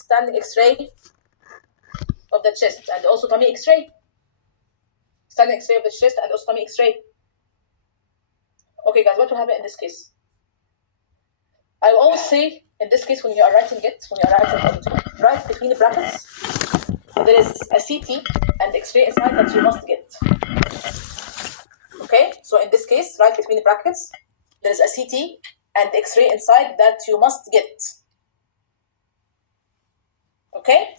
standing X-ray of the chest and also tummy X-ray. Standing X-ray of the chest and also tummy X-ray. Okay, guys, what will happen in this case? I will always say, in this case, when you are writing it, right between the brackets, there is a CT and X-ray inside that you must get. Okay, so in this case, right between the brackets, there is a CT and X-ray inside that you must get. Okay?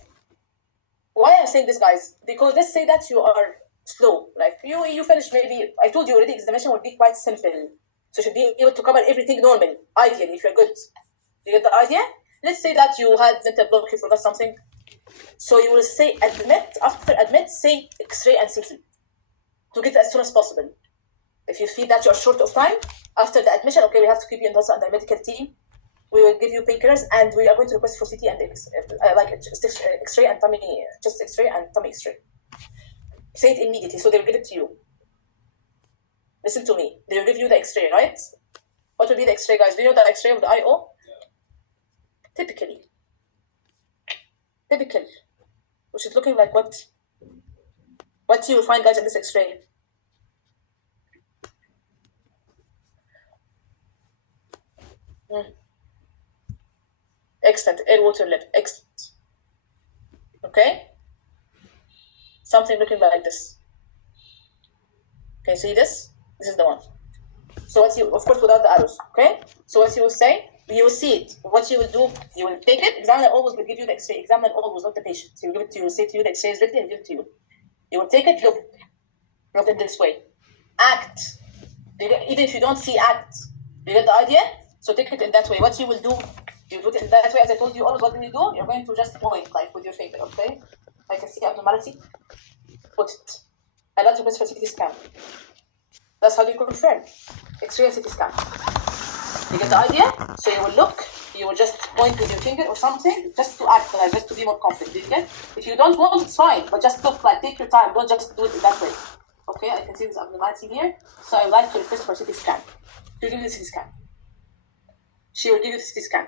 Why I'm saying this, guys? Because let's say that you are slow. Like you finish maybe, I told you already, examination would be quite simple. So you should be able to cover everything normally, ideally, if you're good. You get the idea? Let's say that you had mental block, you forgot something. So you will say admit, after admit, say X-ray and CT to get it as soon as possible. If you feel that you're short of time, after the admission, okay, we have to keep you in the medical team. We will give you painkillers and we are going to request for CT and X-ray and tummy, chest X-ray and tummy X-ray. Say it immediately, so they will give it to you. Listen to me. They will give you the X-ray, right? What will be the X-ray, guys? Do you know the X-ray of the IO? Typically, which is looking like what you will find, guys, in this X-ray. Excellent, air water level, excellent. Okay? Something looking like this. Can you see this? This is the one. So what you, of course, without the arrows, okay? So what you will say, you will see it. What you will do, you will take it. Examiner always will give you the X-ray. Examiner always, not the patient. He will give it to you. He will say to you, the X-ray is ready, and give it to you. You will take it, look in this way. Act. Even if you don't see, act. You get the idea? So take it in that way. What you will do, you do it in that way. As I told you always, what do you do? You're going to just point, like with your finger, okay? I can see abnormality. Put it. And that's request for CT scan. That's how you confirm. X-ray and CT scan. You get the idea? So you will look, you will just point with your finger or something, just to act, like, just to be more confident. You get? If you don't want, it's fine, but just look, like, take your time. Don't just do it in that way. Okay, I can see this abnormality here. So I would like to request for CT scan. She will give you the CT scan. She will give you the CT scan.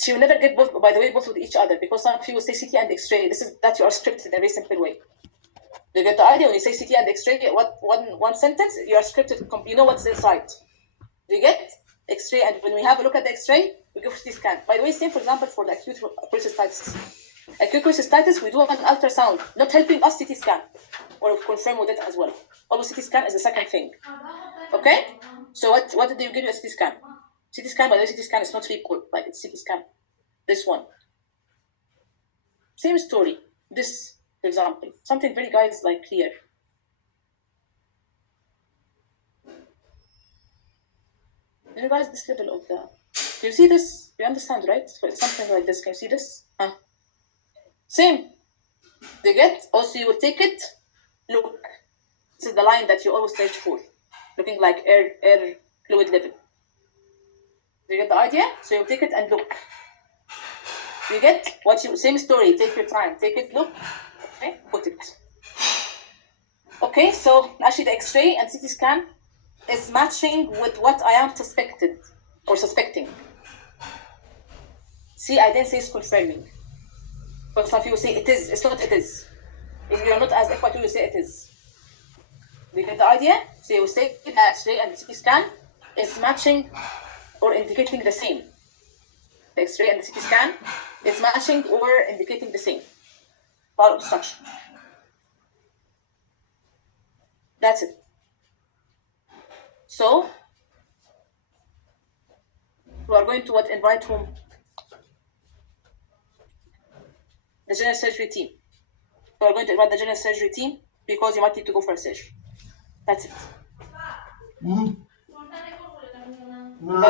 She will never get both, by the way, both with each other, because some people say CT and X-ray. This is that you are scripted in a very simple way. You get the idea? When you say CT and X-ray, one sentence, you are scripted. You know what's inside. You get X-ray, and when we have a look at the X-ray, we give CT scan. By the way, same for example for the acute cholecystitis. Acute cholecystitis, we do an ultrasound, not helping us CT scan, or confirm with it as well. Always CT scan is the second thing. Okay? So what did they give you a CT scan? CT scan, by the way, CT scan is not recall, like it's CT scan. This one. Same story. This, for example, something very, guys, like here. You know, guys, this level of the... Can you see this? You understand, right? So it's something like this. Can you see this? Same. They get, also you will take it, look. This is the line that you always search for. Looking like air fluid level. Do you get the idea? So you take it and look. You get what you, same story, take your time, take it, look, okay, put it. Okay, so actually the X-ray and CT scan is matching with what I am suspected or suspecting. See, I didn't say it's confirming. But some people say it is, it's not it is. If you're not as FY2, you say it is. Do you get the idea? So you will say the X-ray and the CT scan is matching or indicating the same. The X-ray and the CT scan is matching or indicating the same. Bowel obstruction. That's it. So, we are going to invite whom? The general surgery team. We are going to invite the general surgery team because you might need to go for a surgery. That's it. Invite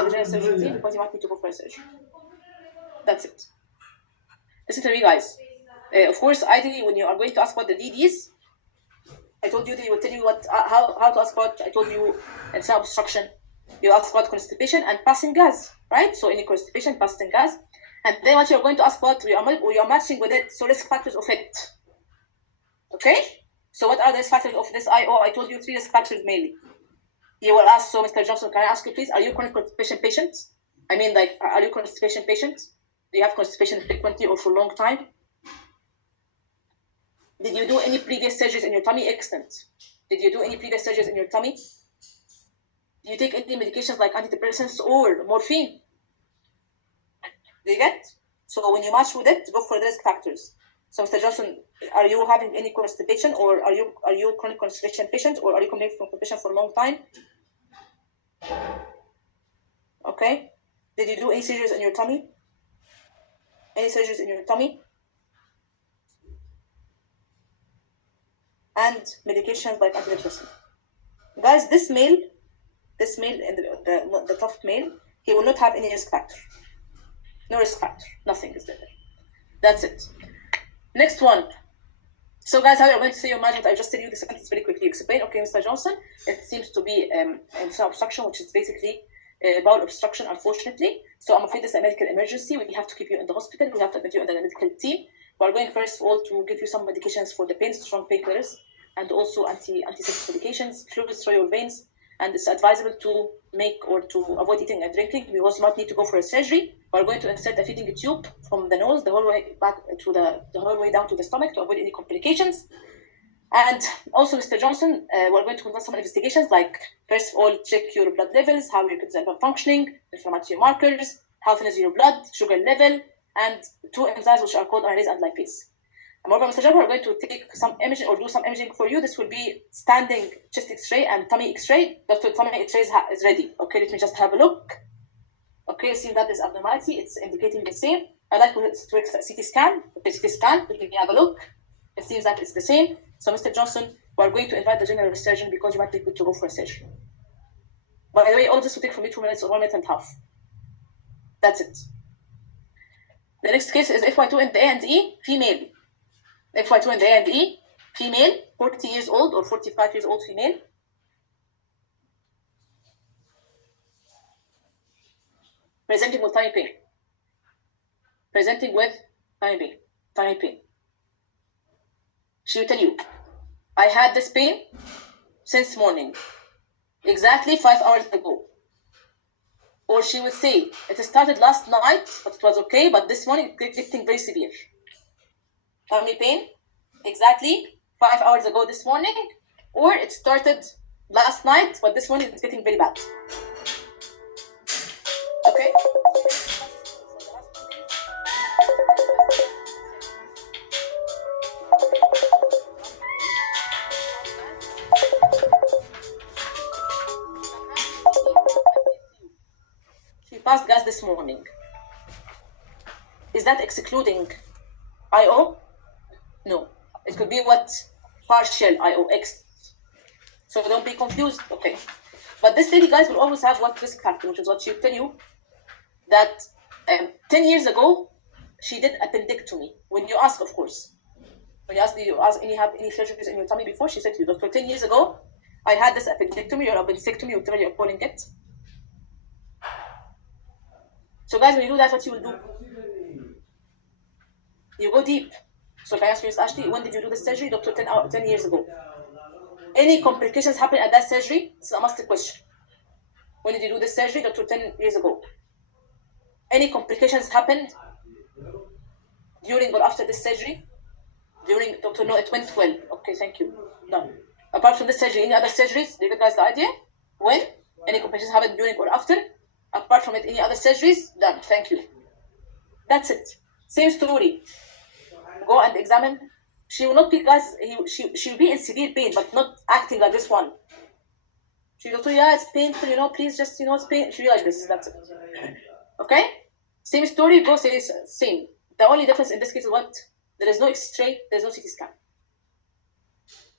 the general surgery team because you might need to go for a surgery. That's it. Listen to me, guys. Of course, ideally, when you are going to ask about the DDs, I told you they will tell you how to ask about. I told you it's not obstruction. You ask about constipation and passing gas, right? So any constipation, passing gas, and then what you're going to ask about, we are matching with it. So risk factors of it. Okay. So what are the risk factors of this IO? I told you 3 risk factors mainly. You will ask. So Mr. Johnson, can I ask you please? Are you chronic constipation patient? I mean, like, are you constipation patient? Do you have constipation frequently or for a long time? Did you do any previous surgeries in your tummy? Excellent. Did you do any previous surgeries in your tummy? Do you take any medications like antidepressants or morphine? Do you get? So when you match with it, go for the risk factors. So Mr. Johnson, are you having any constipation, or are you chronic constipation patient, or are you complaining from constipation for a long time? Okay. Did you do any surgeries in your tummy? Any surgeries in your tummy? And medications like antidepressant. Guys, this male, and the tough male, he will not have any risk factor. No risk factor. Nothing is there. That's it. Next one. So guys, how you're going to say your management, I just tell you the sentence very quickly. Explain, okay, Mr. Johnson, it seems to be intestinal obstruction, which is basically bowel obstruction, unfortunately. So I'm afraid it's a medical emergency. We have to keep you in the hospital. We have to admit you in the medical team. We're going first of all to give you some medications for the pain, strong painkillers, and also antiseptic medications, fluids through your veins. And it's advisable to make or to avoid eating and drinking. We also might need to go for a surgery. We're going to insert a feeding tube from the nose the whole way back to the whole way down to the stomach to avoid any complications. And also, Mr. Johnson, we're going to conduct some investigations, like first of all, check your blood levels, how your kidneys are functioning, inflammatory markers, how thin is your blood, sugar level, and two enzymes which are called ironase and lipase. Moreover, Mr. Johnson, we're going to take some imaging or do some imaging for you. This will be standing chest X-ray and tummy X-ray. Dr. Tummy X-ray is ready. Okay, let me just have a look. Okay, seeing that is abnormality, it's indicating the same. I'd like to CT scan. Okay, CT scan, let me have a look. It seems that it's the same. So, Mr. Johnson, we're going to invite the general surgeon because you might be good to go for a surgery. By the way, all this will take from me 2 minutes or 1 minute and a half. That's it. The next case is FY2 in the A and E, female. FY2 in the A and E, female, 40 years old or 45 years old female. Presenting with tummy pain. Presenting with tummy pain. She will tell you, I had this pain since morning, exactly 5 hours ago. Or she would say, it started last night, but it was okay, but this morning it's getting very severe. Tummy pain, exactly 5 hours ago this morning, or it started last night, but this morning it's getting very bad. Okay? She passed gas this morning. Is that excluding IO? No. It could be what? Partial IOX. So don't be confused. Okay. But this lady, guys, will always have what risk factor, which is what she'll tell you that 10 years ago, she did appendectomy. When you ask, of course. When you ask, do you have any surgeries in your tummy before? She said to you, Doctor, 10 years ago, I had this appendectomy or appendectomy, whatever you're calling it. So guys, when you do that, what you will do? You go deep. So if I ask you, Ms. Ashley, when did you do the surgery? Doctor, 10 years ago. Any complications happen at that surgery? It's a must question. When did you do the surgery? Doctor, 10 years ago. Any complications happened during or after this surgery? During, Doctor, no, it went well. Okay, thank you. Done. Apart from this surgery, any other surgeries? Do you guys the idea? When? Any complications happened during or after? Apart from it, any other surgeries? Done. Thank you. That's it. Same story. Go and examine. She will not be, guys, she will be in severe pain, but not acting like this one. She will tell you, yeah, it's painful, please just, it's pain. She realized this, that's it. Okay? Same story, go say same. The only difference in this case is what? There is no X-ray, there's no CT scan.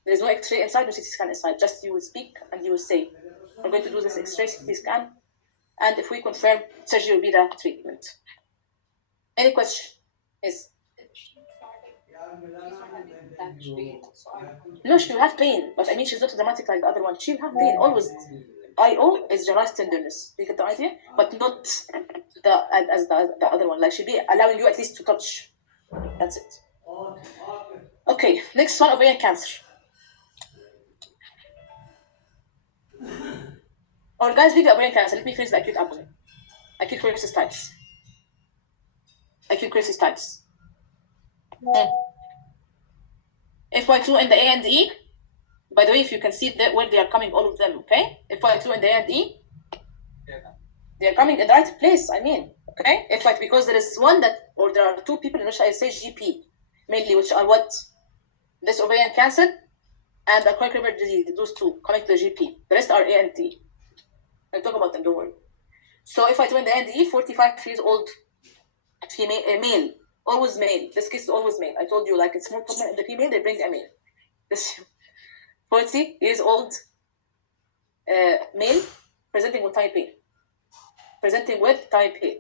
There is no X-ray inside, no CT scan inside. Just you will speak and you will say, we're going to do this X-ray, CT scan, and if we confirm, surgery will be the treatment. Any question? Yes. No, she will have pain, but I mean she's not dramatic like the other one. She will have pain always. IO is generalized tenderness. Do you get the idea? But not the other one. Like she'll be allowing you at least to touch. That's it. Okay, next one, ovarian cancer. Or guys, leave the ovarian cancer. Let me finish the acute abdomen. Acute cholecystitis. acute cholecystitis. FY2 and the A and E. By the way, if you can see that where they are coming, all of them, okay? FY2 and the A and E, they are coming in the right place, I mean, okay? Because there is one that, or there are two people in which I say GP, mainly, which are what? This ovarian cancer and the chronic liver disease, those two coming to the GP. The rest are A and T. I'll talk about them, don't worry. So FY2 and the A and E, 45 years old female, male, always male. This case is always male. I told you, like, it's more common in the female, they bring a male. This 40 years old male presenting with tummy pain.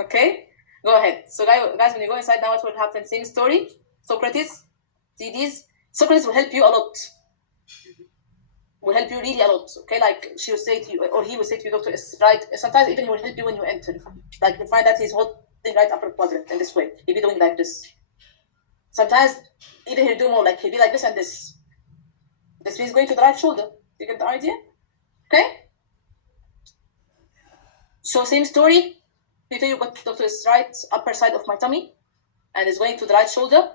Okay, go ahead. So guys, when you go inside now, what will happen? Same story. Socrates, CDs. Socrates will help you a lot. Will help you really a lot. Okay, like she will say to you, or he will say to you, doctor, is right. Sometimes even he will help you when you enter. Like you find that he's holding right upper quadrant in this way. He'll be doing like this. Sometimes even he'll do more, like he'll be like this and this. This means going to the right shoulder. You get the idea? Okay. So same story. He'll tell you what doctor is right upper side of my tummy, and is going to the right shoulder,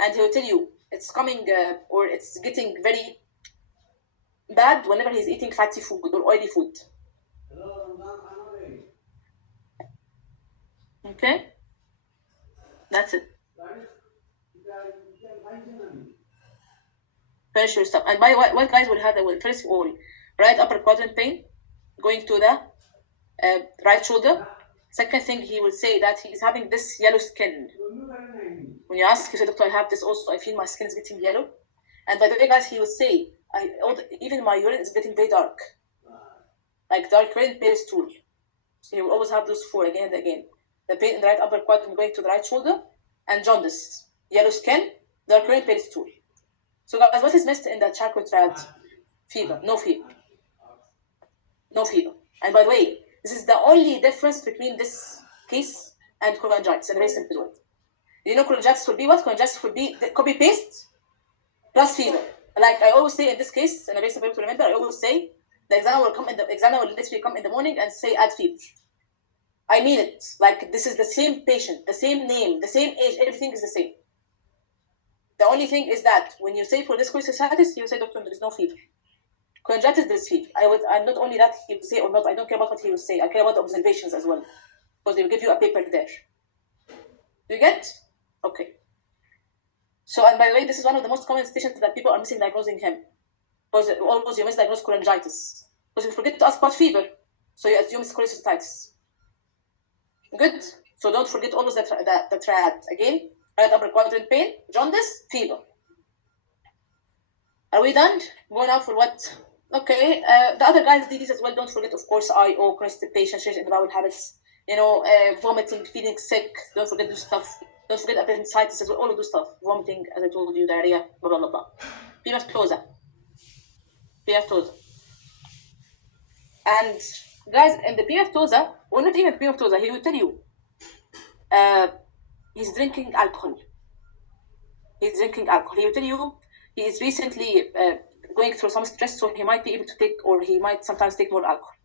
and he'll tell you it's coming or it's getting very bad whenever he's eating fatty food or oily food. Okay, that's it. Finish your stuff. And by what guys will have, first of all, right upper quadrant pain, going to the right shoulder. Second thing, he will say that he is having this yellow skin. When you ask, he said, doctor, I have this also. I feel my skin is getting yellow. And by the way, guys, he will say, even my urine is getting very dark. Like dark red, pale stool. So he will always have those four again and again. The pain in the right upper quadrant going to the right shoulder, and jaundice, yellow skin, dark red, pale stool. So guys, what is missed in the charcoal triad? Fever. No fever. No fever. And by the way, this is the only difference between this case and cholangitis in a very simple way. You know, cholangitis will be what? Cholangitis will be the copy paste plus fever. Like I always say in this case, and a very simple way to remember, I always say the examiner will literally come in the morning and say add fever. I mean it. Like this is the same patient, the same name, the same age, everything is the same. The only thing is that when you say for this cholecystitis, you say, doctor, there is no fever. Cholangitis, there's fever. I'm not only that he will say or not, I don't care about what he will say. I care about the observations as well. Because they will give you a paper there. Do you get? Okay. So, and by the way, this is one of the most common stations that people are misdiagnosing him. Because always you misdiagnose cholangitis. Because you forget to ask about fever. So you assume it's cholecystitis. Good? So don't forget always the triad. Again, right upper quadrant pain, jaundice, fever. Are we done? Go now for what? Okay, the other guys did this as well. Don't forget, of course, IO, constipation, change in bowel habits, vomiting, feeling sick. Don't forget this stuff. Don't forget appendicitis as well, all of this stuff. Vomiting, as I told you, diarrhea, blah, blah, blah. Pimertosa. And guys, in the pimertosa, or not even pimertosa, he will tell you he's drinking alcohol. He will tell you he is recently going through some stress, so he might be able to take, or he might sometimes take more alcohol.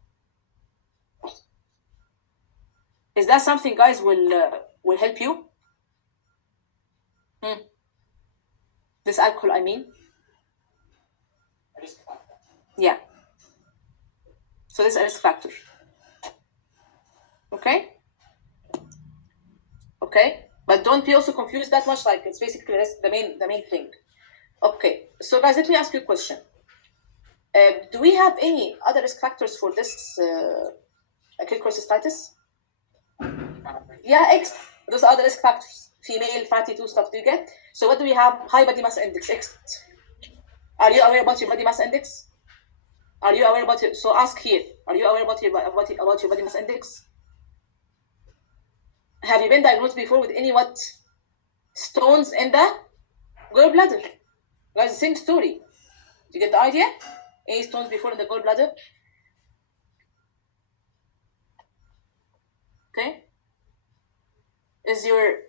Is that something, guys, will help you? This alcohol, I mean. Yeah. So this is a risk factor. Okay? Okay? But don't be also confused that much, like it's basically the main thing. Okay. So guys, let me ask you a question. Do we have any other risk factors for this acute cholecystitis? Yeah, those are the risk factors. Female, fatty, two stuff. Do you get? So what do we have? High body mass index, X. Are you aware about your body mass index? Are you aware about it? So ask here. Are you aware about your body mass index? Have you been diagnosed before with any stones in the gallbladder? Guys, the same story. Do you get the idea? Any stones before in the gallbladder? Okay. Is your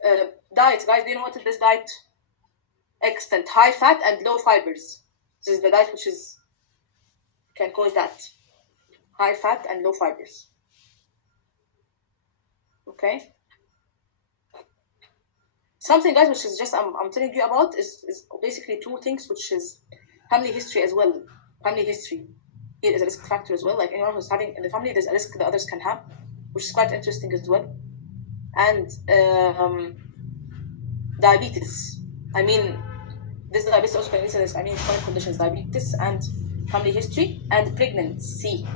diet, guys? Do you know what is this diet? Extent, high fat and low fibers. This is the diet which can cause that. High fat and low fibers. Okay. Something, guys, which is just I'm telling you about is basically two things, which is family history as well. Family history here is a risk factor as well. Like anyone who's having in the family, there's a risk that others can have, which is quite interesting as well. And diabetes. I mean, this diabetes also can lead to chronic conditions, diabetes and family history and pregnancy.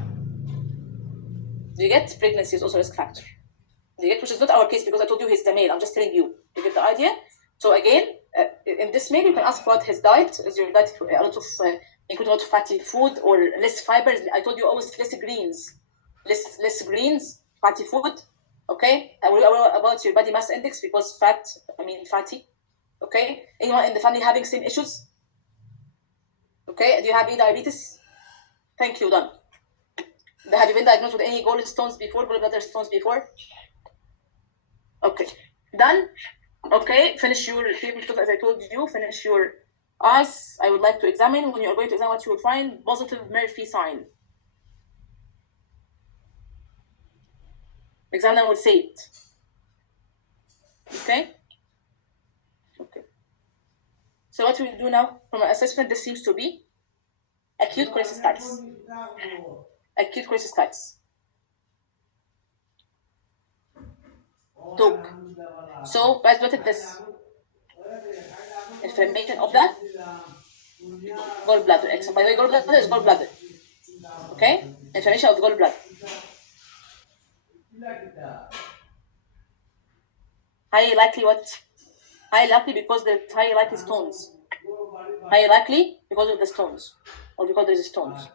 Do you get? Pregnancy is also a risk factor. Do you get? Which is not our case because I told you he's the male. I'm just telling you. You get the idea? So again, in this male, you can ask about his diet. Is your diet a lot of include a lot of fatty food or less fibers? I told you always less greens, less greens, fatty food. Okay. About your body mass index because fatty. Okay. Anyone in the family having same issues? Okay. Do you have any diabetes? Thank you. Done. Have you been diagnosed with any gallbladder stones before? Okay. Done. Okay. Finish your treatment as I told you. Finish your eyes. I would like to examine. When you are going to examine what you will find, positive Murphy sign. Examiner will say it. Okay. Okay. So what we will do now from an assessment, this seems to be acute cholecystitis. Acute cholecystitis. Talk. So guys, what is this? Inflammation of the gallbladder. By the way, gallbladder is gallbladder. Okay? Inflammation of the gallbladder. Highly likely what? Highly likely because there's highly likely stones. Highly likely because of the stones. Or because there's stones.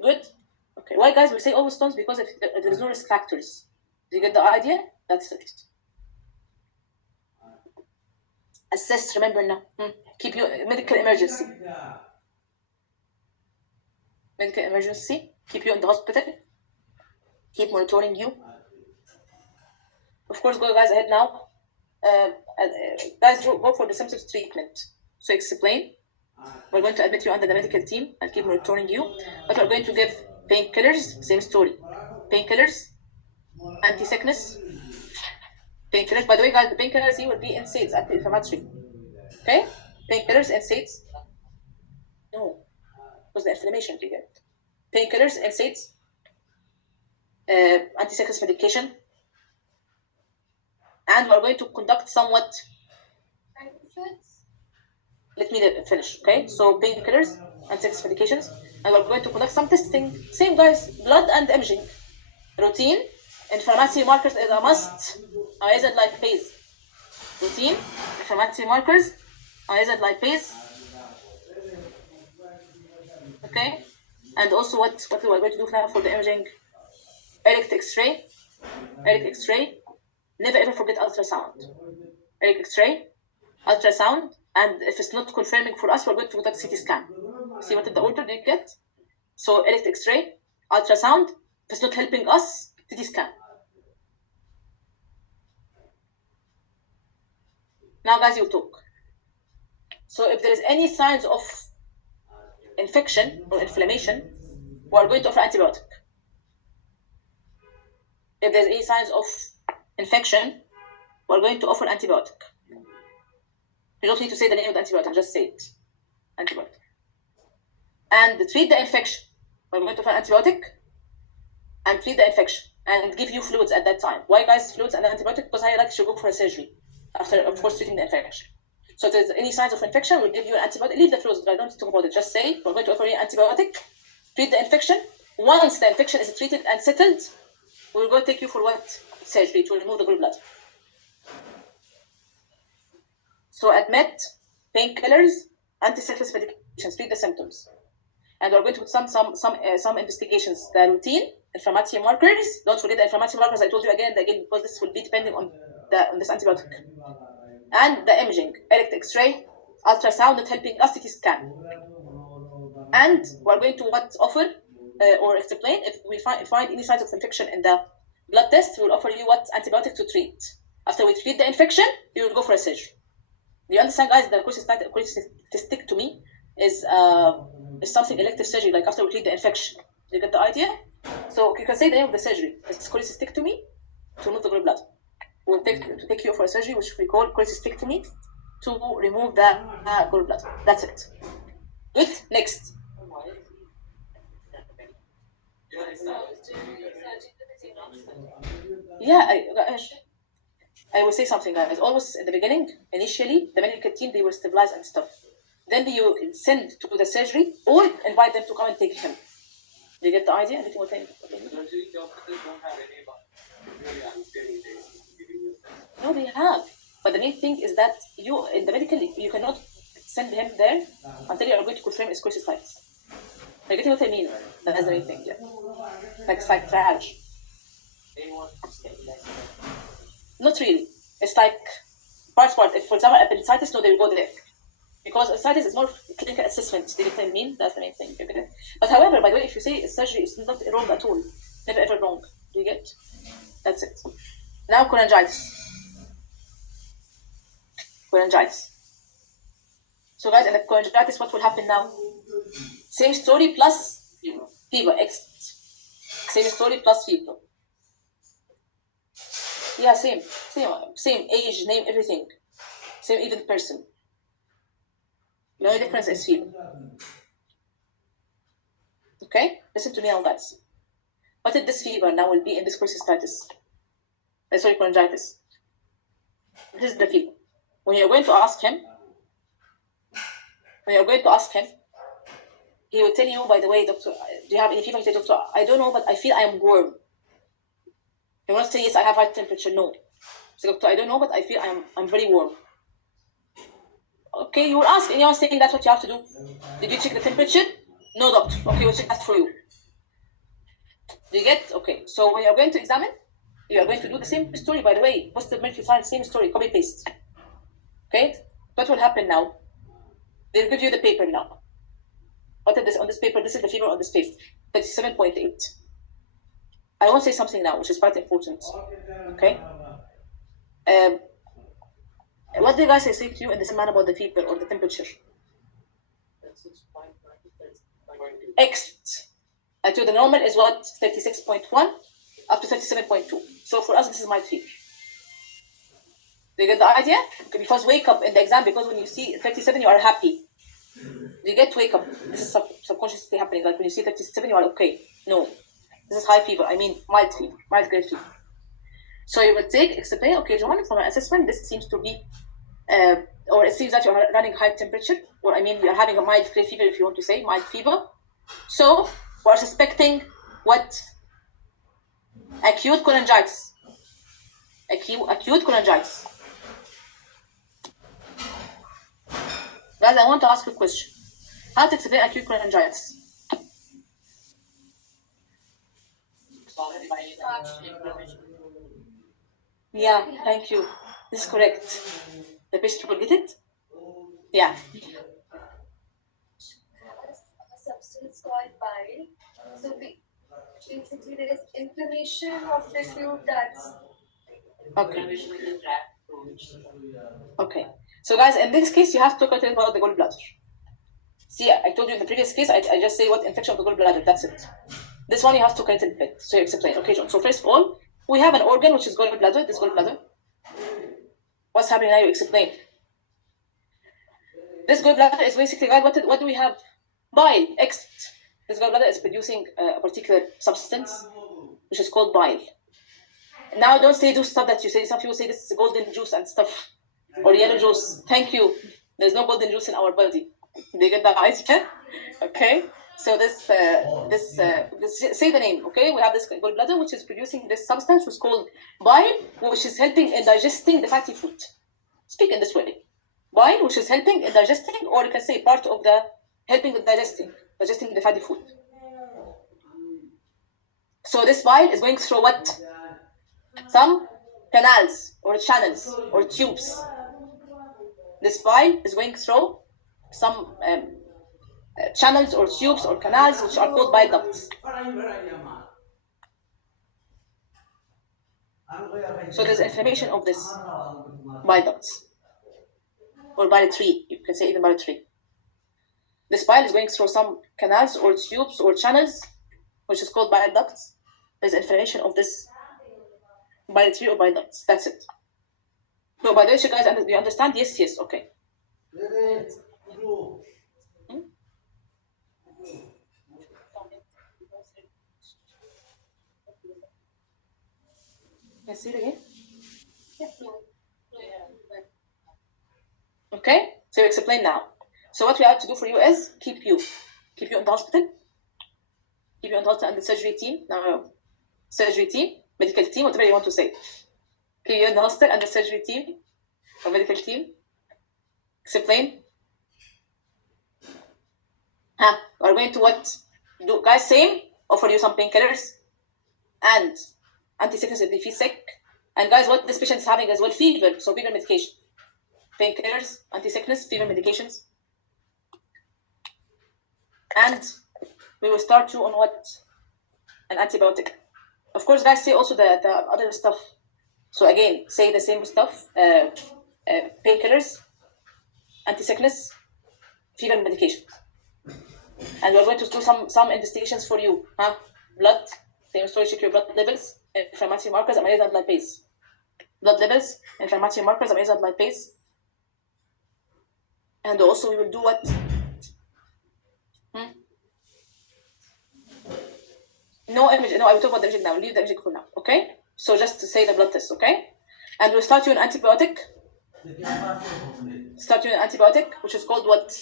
Good? Okay. Why, guys, we say always stones? Because if there is no risk factors. Do you get the idea? That's it. Assess, remember now. Keep you medical emergency. Medical emergency. Keep you in the hospital. Keep monitoring you. Of course, go guys ahead now. Guys, go for the symptoms treatment. So explain. We're going to admit you under the medical team and keep monitoring you. But we're going to give painkillers, same story. Painkillers, anti-sickness, painkillers. By the way, guys, the painkillers here will be NSAIDs, anti-inflammatory. Okay? Painkillers, NSAIDs. No, because the inflammation you get. Painkillers, NSAIDs, anti-sickness medication. And we're going to conduct somewhat. Let me finish, okay? So painkillers, anti-sickness medications, and we're going to conduct some testing. Same, guys, blood and imaging. Routine, inflammatory markers is a must. Acid lipase. Routine, inflammatory markers, acid lipase. Okay? And also what we are going to do now for the imaging, Eric X-ray. Eric X-ray. Never ever forget ultrasound. Eric X-ray, ultrasound, and if it's not confirming for us, we're going to conduct CT scan. See what the order you get? So Eric X-ray, ultrasound, if it's not helping us, CT scan. Now, guys, you talk. So if there is any signs of infection or inflammation, we are going to offer antibiotic. If there's any signs of infection, we're going to offer antibiotic. You don't need to say the name of the antibiotic, just say it. Antibiotic. And treat the infection. We're going to offer antibiotic and treat the infection and give you fluids at that time. Why, guys, fluids and antibiotic? Because I like to go for a surgery after, of course, treating the infection. So if there's any signs of infection, we'll give you an antibiotic. Leave the fluids, I don't talk about it. Just say, we're going to offer you antibiotic, treat the infection. Once the infection is treated and settled, we're going to take you for what? Surgery to remove the gallbladder. So admit, painkillers, anti-syphilis medications, treat the symptoms. And we're going to put some investigations. The routine, inflammatory markers. Don't forget the inflammatory markers. I told you again and again because this will be depending on this antibiotic. And the imaging, Eric X-ray, ultrasound, not helping us, CT scan. And we're going to offer or explain if we find any signs of infection in the blood test, we'll offer you what antibiotic to treat. After we treat the infection, you will go for a surgery. Do you understand, guys? The cholecystectomy is something elective surgery, like after we treat the infection. You get the idea? So you can say the name of the surgery. It's cholecystectomy. to remove the gallbladder. We'll take you for a surgery which we call cholecystectomy to remove the gallbladder. That's it. Good. Next. Yeah, I will say something, guys. Always in the beginning, initially, the medical team, they will stabilize and stuff. Then you send to the surgery or invite them to come and take him. Do you get the idea? Anything what I No, they have. But the main thing is that you, in the medical, you cannot send him there until you are going to confirm his cholecystitis. Are you getting what I mean? That's the main thing, yeah. Like, it's like triage. Not really. It's like part. If, for example, appendicitis, no, they will go there. Because appendicitis is more clinical assessment. Do you get what I mean? That's the main thing. You get it? But however, by the way, if you say surgery is not wrong at all, never ever wrong. Do you get? That's it. Now, cholangitis. Cholangitis. So, guys, in the cholangitis, what will happen now? Same story plus fever. Excellent. Same story plus fever. Yeah, same age, name, everything. Same even person. The only difference is fever. Okay? Listen to me on that. What if this fever now will be in this cholecystitis? Sorry, cholangitis. This is the fever. When you're going to ask him, he will tell you, by the way, doctor, do you have any fever? He say, doctor, I don't know, but I feel I am warm. He wants to say, yes, I have high temperature. No. So, doctor, I don't know, but I feel I'm very warm. Okay, you will ask, and you're saying that's what you have to do. Did you check the temperature? No, doctor. Okay, we'll check that for you. Do you get? Okay, so when you're going to examine, you are going to do the same story, by the way. Positive medical sign, same story, copy paste. Okay, what will happen now? They'll give you the paper now. What is this on this paper? This is the fever on this paper, 37.8. I won't say something now, which is quite important. Okay. What do you guys say to you in this man about the fever or the temperature? Excellent. I told the normal is what? 36.1 up to 37.2. So for us, this is mild fever. Do you get the idea? Because wake up in the exam, because when you see 37, you are happy. You get wake up. This is subconsciously happening. Like when you see 37, you are okay. No. This is high fever. I mean mild fever, mild grade fever. So you will explain, okay, John, from an assessment, this seems to be, or it seems that you are running high temperature, or I mean, you are having a mild grade fever, if you want to say, mild fever. So we are suspecting what? Acute cholangitis. Acute cholangitis. Guys, I want to ask you a question. How to explain acute cholangitis? Yeah, thank you. This is correct. The patient will get it? Yeah. A substance called bile. So basically there is inflammation of the fluid that's Okay. So guys, in this case, you have to talk about the gallbladder. See, I told you in the previous case, I just say what infection of the gallbladder, that's it. This one you have to calculate it. So you explain. Okay, John. So first of all, we have an organ which is gallbladder, this gallbladder. What's happening now? You explain. This gallbladder is basically, guys, what do we have? Bile, excellent. This gallbladder is producing a particular substance which is called bile. Now don't say those stuff that you say. Some people say this is golden juice and stuff, or yellow juice. Thank you. There's no golden juice in our body. They get the idea? Okay. So this say the name. Okay, we have this gallbladder which is producing this substance which is called bile, which is helping in digesting the fatty food. Speak in this way. Bile, which is helping in digesting, or you can say part of the helping with digesting the fatty food. So this bile is going through what? Some canals or channels or tubes. This bile is going through some channels or tubes or canals which are called bile ducts. So there's inflammation of this bile ducts or bile tree. You can say even bile tree. This bile is going through some canals or tubes or channels, which is called bile ducts. There's inflammation of this By the tree or by dots. That's it. So by the way, you guys, do you understand? Yes, yes, okay. Can I see it again? Okay, so you explain now. So what we have to do for you is keep you in the hospital, keep you in the hospital and the surgery team, surgery team, medical team, whatever you want to say. Keep you in the hospital and the surgery team, or medical team. Explain. We're going to what? Do guys same? Offer you some painkillers and anti-sickness if they feel sick. And guys, what this patient is having as well, fever, so fever medication. Painkillers, anti-sickness, fever medications. And we will start you on what? An antibiotic. Of course, guys, say also the other stuff. So again, say the same stuff. Painkillers, anti-sickness, fever medication. And we're going to do some investigations for you. Blood, same story, check your blood levels, inflammatory markers, amylase and lipase. Blood levels, inflammatory markers, amylase and lipase. And also we will do what? No image. No, I will talk about the imaging now. Leave the imaging for now. Okay. So just to say the blood test. Okay. And we'll start you an antibiotic. Start you an antibiotic, which is called what?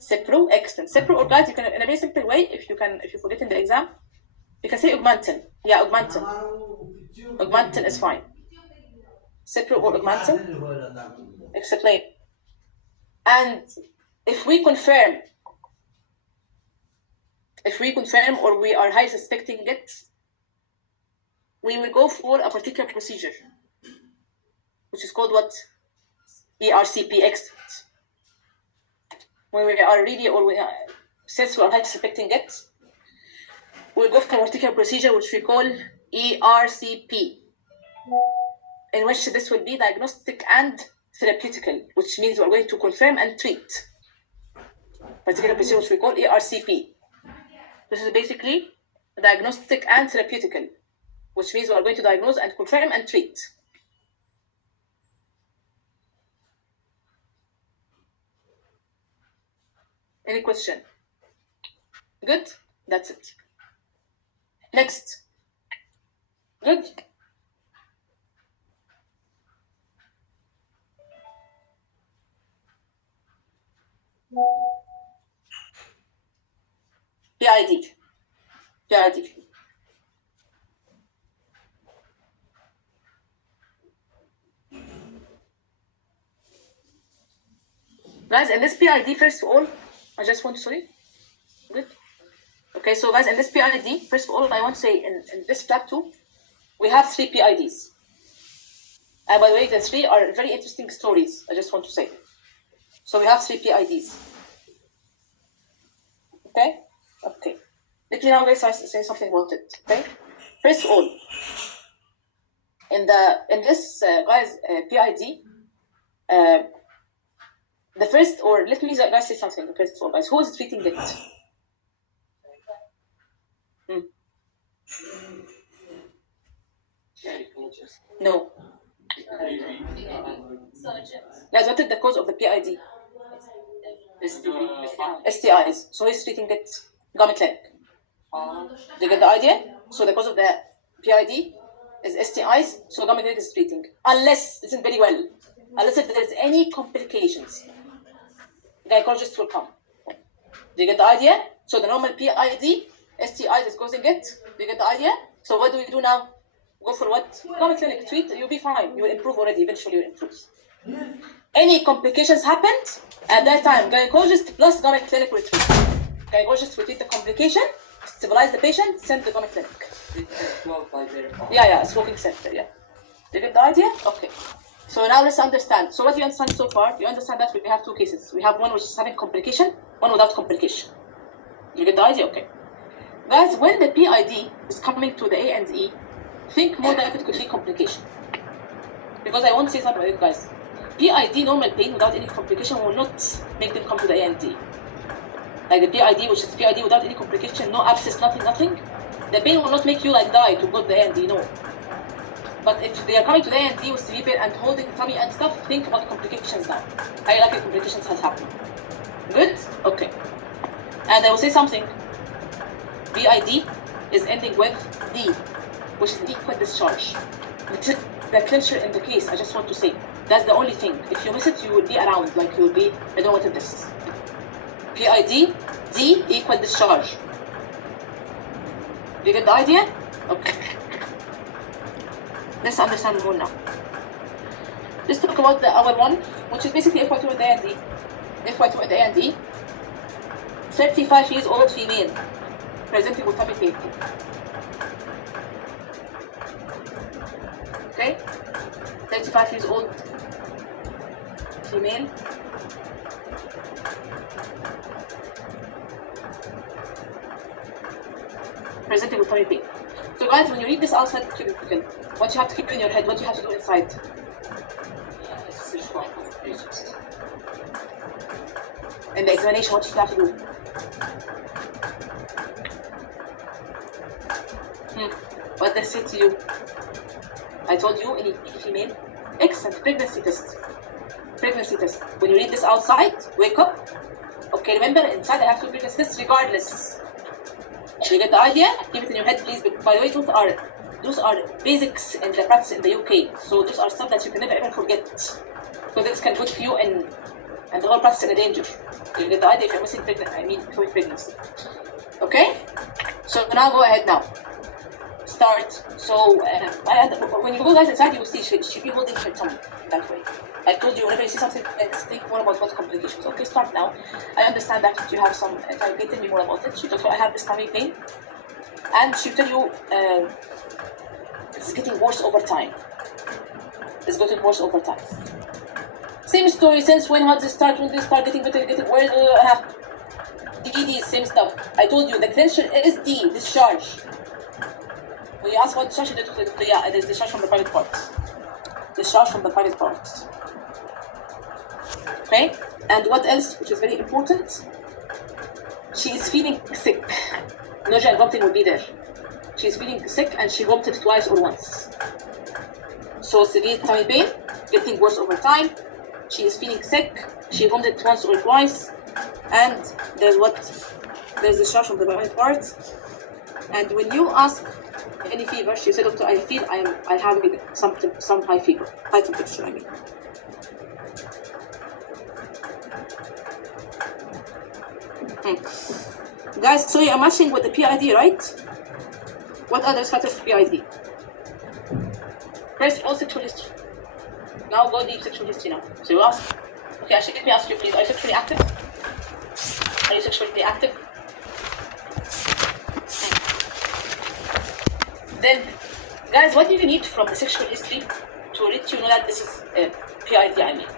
Cipro. Excellent. Cipro, or guys, you can in a very simple way. If you forget in the exam, you can say Augmentin. Yeah, Augmentin. Augmentin is fine. Cipro or Augmentin. Explain. And if we confirm or we are high suspecting it, we will go for a particular procedure, which is called what? ERCP exit. When we are really, or we are, since we are high suspecting it, we'll go for a particular procedure which we call ERCP, in which this will be diagnostic and therapeutical, which means we're going to confirm and treat. Particular procedure which we call ERCP. This is basically diagnostic and therapeutical, which means we are going to diagnose and confirm and treat. Any question? Good? That's it. Next. Good? PID. PID. Guys, in this PID, first of all, I just want to say, good. Okay, so guys, in this PID, first of all, I want to say in this plab 2, we have 3 PIDs. And by the way, the 3 are very interesting stories, I just want to say. So we have 3 PIDs. Okay? Okay. Let me now guys say something about it. Okay? First of all, in this guys PID, the first, or let me guys say something first of all, guys. Who is treating it? No. Guys, what is the cause of the PID? STIs. So who's treating it? Gummy clinic. Do you get the idea? So the cause of the PID is STIs, so gummy clinic is treating. Unless, listen very well, unless if there is any complications, gynecologist will come. Do you get the idea? So the normal PID, STIs is causing it. Do you get the idea? So what do we do now? Go for what? Gummy clinic, treat, you'll be fine. You will improve already, eventually you'll improve. Any complications happened, at that time, gynecologist plus gummy clinic will treat. Gynecologist will treat the complication, stabilize the patient, send the gummy clinic. Yeah, smoking center, yeah. Do you get the idea? Okay. So now let's understand. So what do you understand so far? You understand that we have 2 cases. We have one which is having complication, one without complication. You get the idea? Okay. Guys, when the PID is coming to the A and E, think more that it could be complication. Because I want to say something about it, guys. PID, normal pain without any complication, will not make them come to the A and D. like the PID, which is PID without any complication, no abscess, nothing, the pain will not make you like die to go to the A&D, no. But if they are coming to the A&D with severe pain and holding tummy and stuff, think about complications now. How likely complications has happened. Good? Okay. And I will say something. PID is ending with D, which is equal discharge. Which is the clincher in the case, I just want to say. That's the only thing. If you miss it, you will be around, like you will be, I don't want this. PID, D equal discharge. Do you get the idea? Okay. Let's understand more now. Let's talk about the other one, which is basically FY2 at the A&D. FY2 at the A&D. 35 years old female, presenting with tummy pain. Okay? 35 years old female. Presenting with tummy pain. So guys, when you read this outside, what you have to keep in your head, what you have to do inside. In the examination, what you have to do. What they say to you? I told you, any female, excellent pregnancy test. Pregnancy test. When you read this outside, wake up. Okay, remember, inside I have to pregnancy tests regardless. You get the idea? Keep it in your head, please. By the way, those are basics in the practice in the UK. So those are stuff that you can never ever forget. Because this can put you and the whole practice in a danger. You get the idea if you're missing pregnancy. Okay? So now go ahead now. Start. So when you go guys inside, you will see she'll be holding her tummy that way. I told you whenever you see something, let's think more about what complications. Okay, start now. I understand that you have some. Tell me more about it. She told you I have this tummy pain, and she'll tell you it's getting worse over time. It's getting worse over time. Same story. Since when? How did it start? When did it start getting better? Getting worse? DD, same stuff. I told you the clincher is D, discharge. When you ask what discharge, yeah, it is discharge from the private parts. Discharge from the private parts. Okay? And what else, which is very important? She is feeling sick. Nausea and vomiting will be there. She is feeling sick and she vomited twice or once. So severe tummy pain, getting worse over time. She is feeling sick. She vomited once or twice. And there's discharge from the private parts. And when you ask any fever, she said, Doctor, I feel I have some high fever, high temperature, I mean. Guys, so you're matching with the PID, right? What other factors of PID? First, all sexual history. Now go deep sexual history now. So you ask, okay, actually, let me ask you please, are you sexually active? Are you sexually active? Then, guys, what do you need from the sexual history to let you know that this is PID, I mean?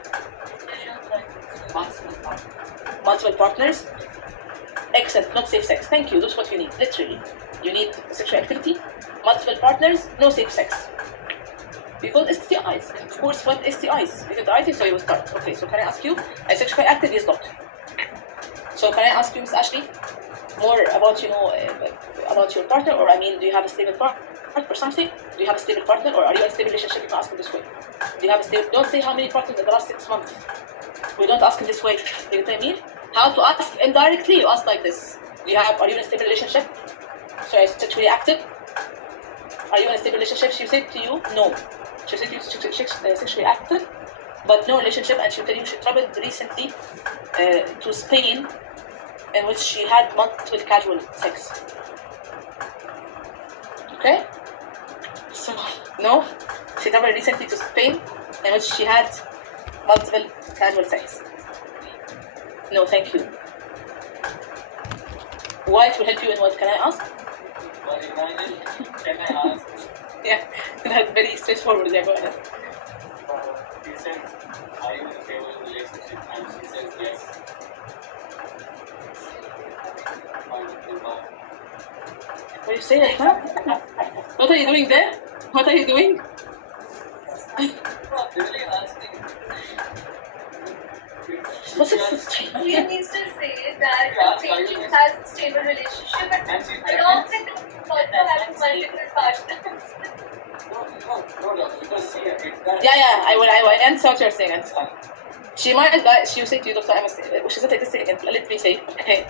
Multiple partners. Excellent, not safe sex. Thank you, that's what you need, literally. You need sexual activity, multiple partners, no safe sex. Because STIs, of course, what STIs? Because the IT, so you will start. Okay, so can I ask you, are you sexually active? Yes, doctor. So can I ask you, Miss Ashley, more about, about your partner, or I mean, do you have a stable partner or something? Do you have a stable partner, or are you in a stable relationship? You can ask him this way. Do you have a stable, don't say how many partners in the last 6 months. We don't ask him this way. You know what I mean? How to ask indirectly, you ask like this. Are you in a stable relationship? So are you sexually active? Are you in a stable relationship? She said to you, no. She said to you, sexually active, but no relationship, and she'll tell you she traveled recently to Spain, in which she had multiple casual sex. Okay? So, no? She traveled recently to Spain, in which she had multiple casual sex. No, thank you. White will help you in what? Can I ask? But imagine, can I ask? Yeah, that's very straightforward. Yeah, go ahead. He says, are you in a stable relationship? And she says, yes. What are you saying, huh? What are you doing there? What are you doing? Really asking. What's it? He needs to say that the patient has a stable relationship and along with it also having multiple partners. No, because see, it's that. Yeah, I understand what you're saying. I understand. She might, she will say to you, Doctor, she said this again. Let me say, okay.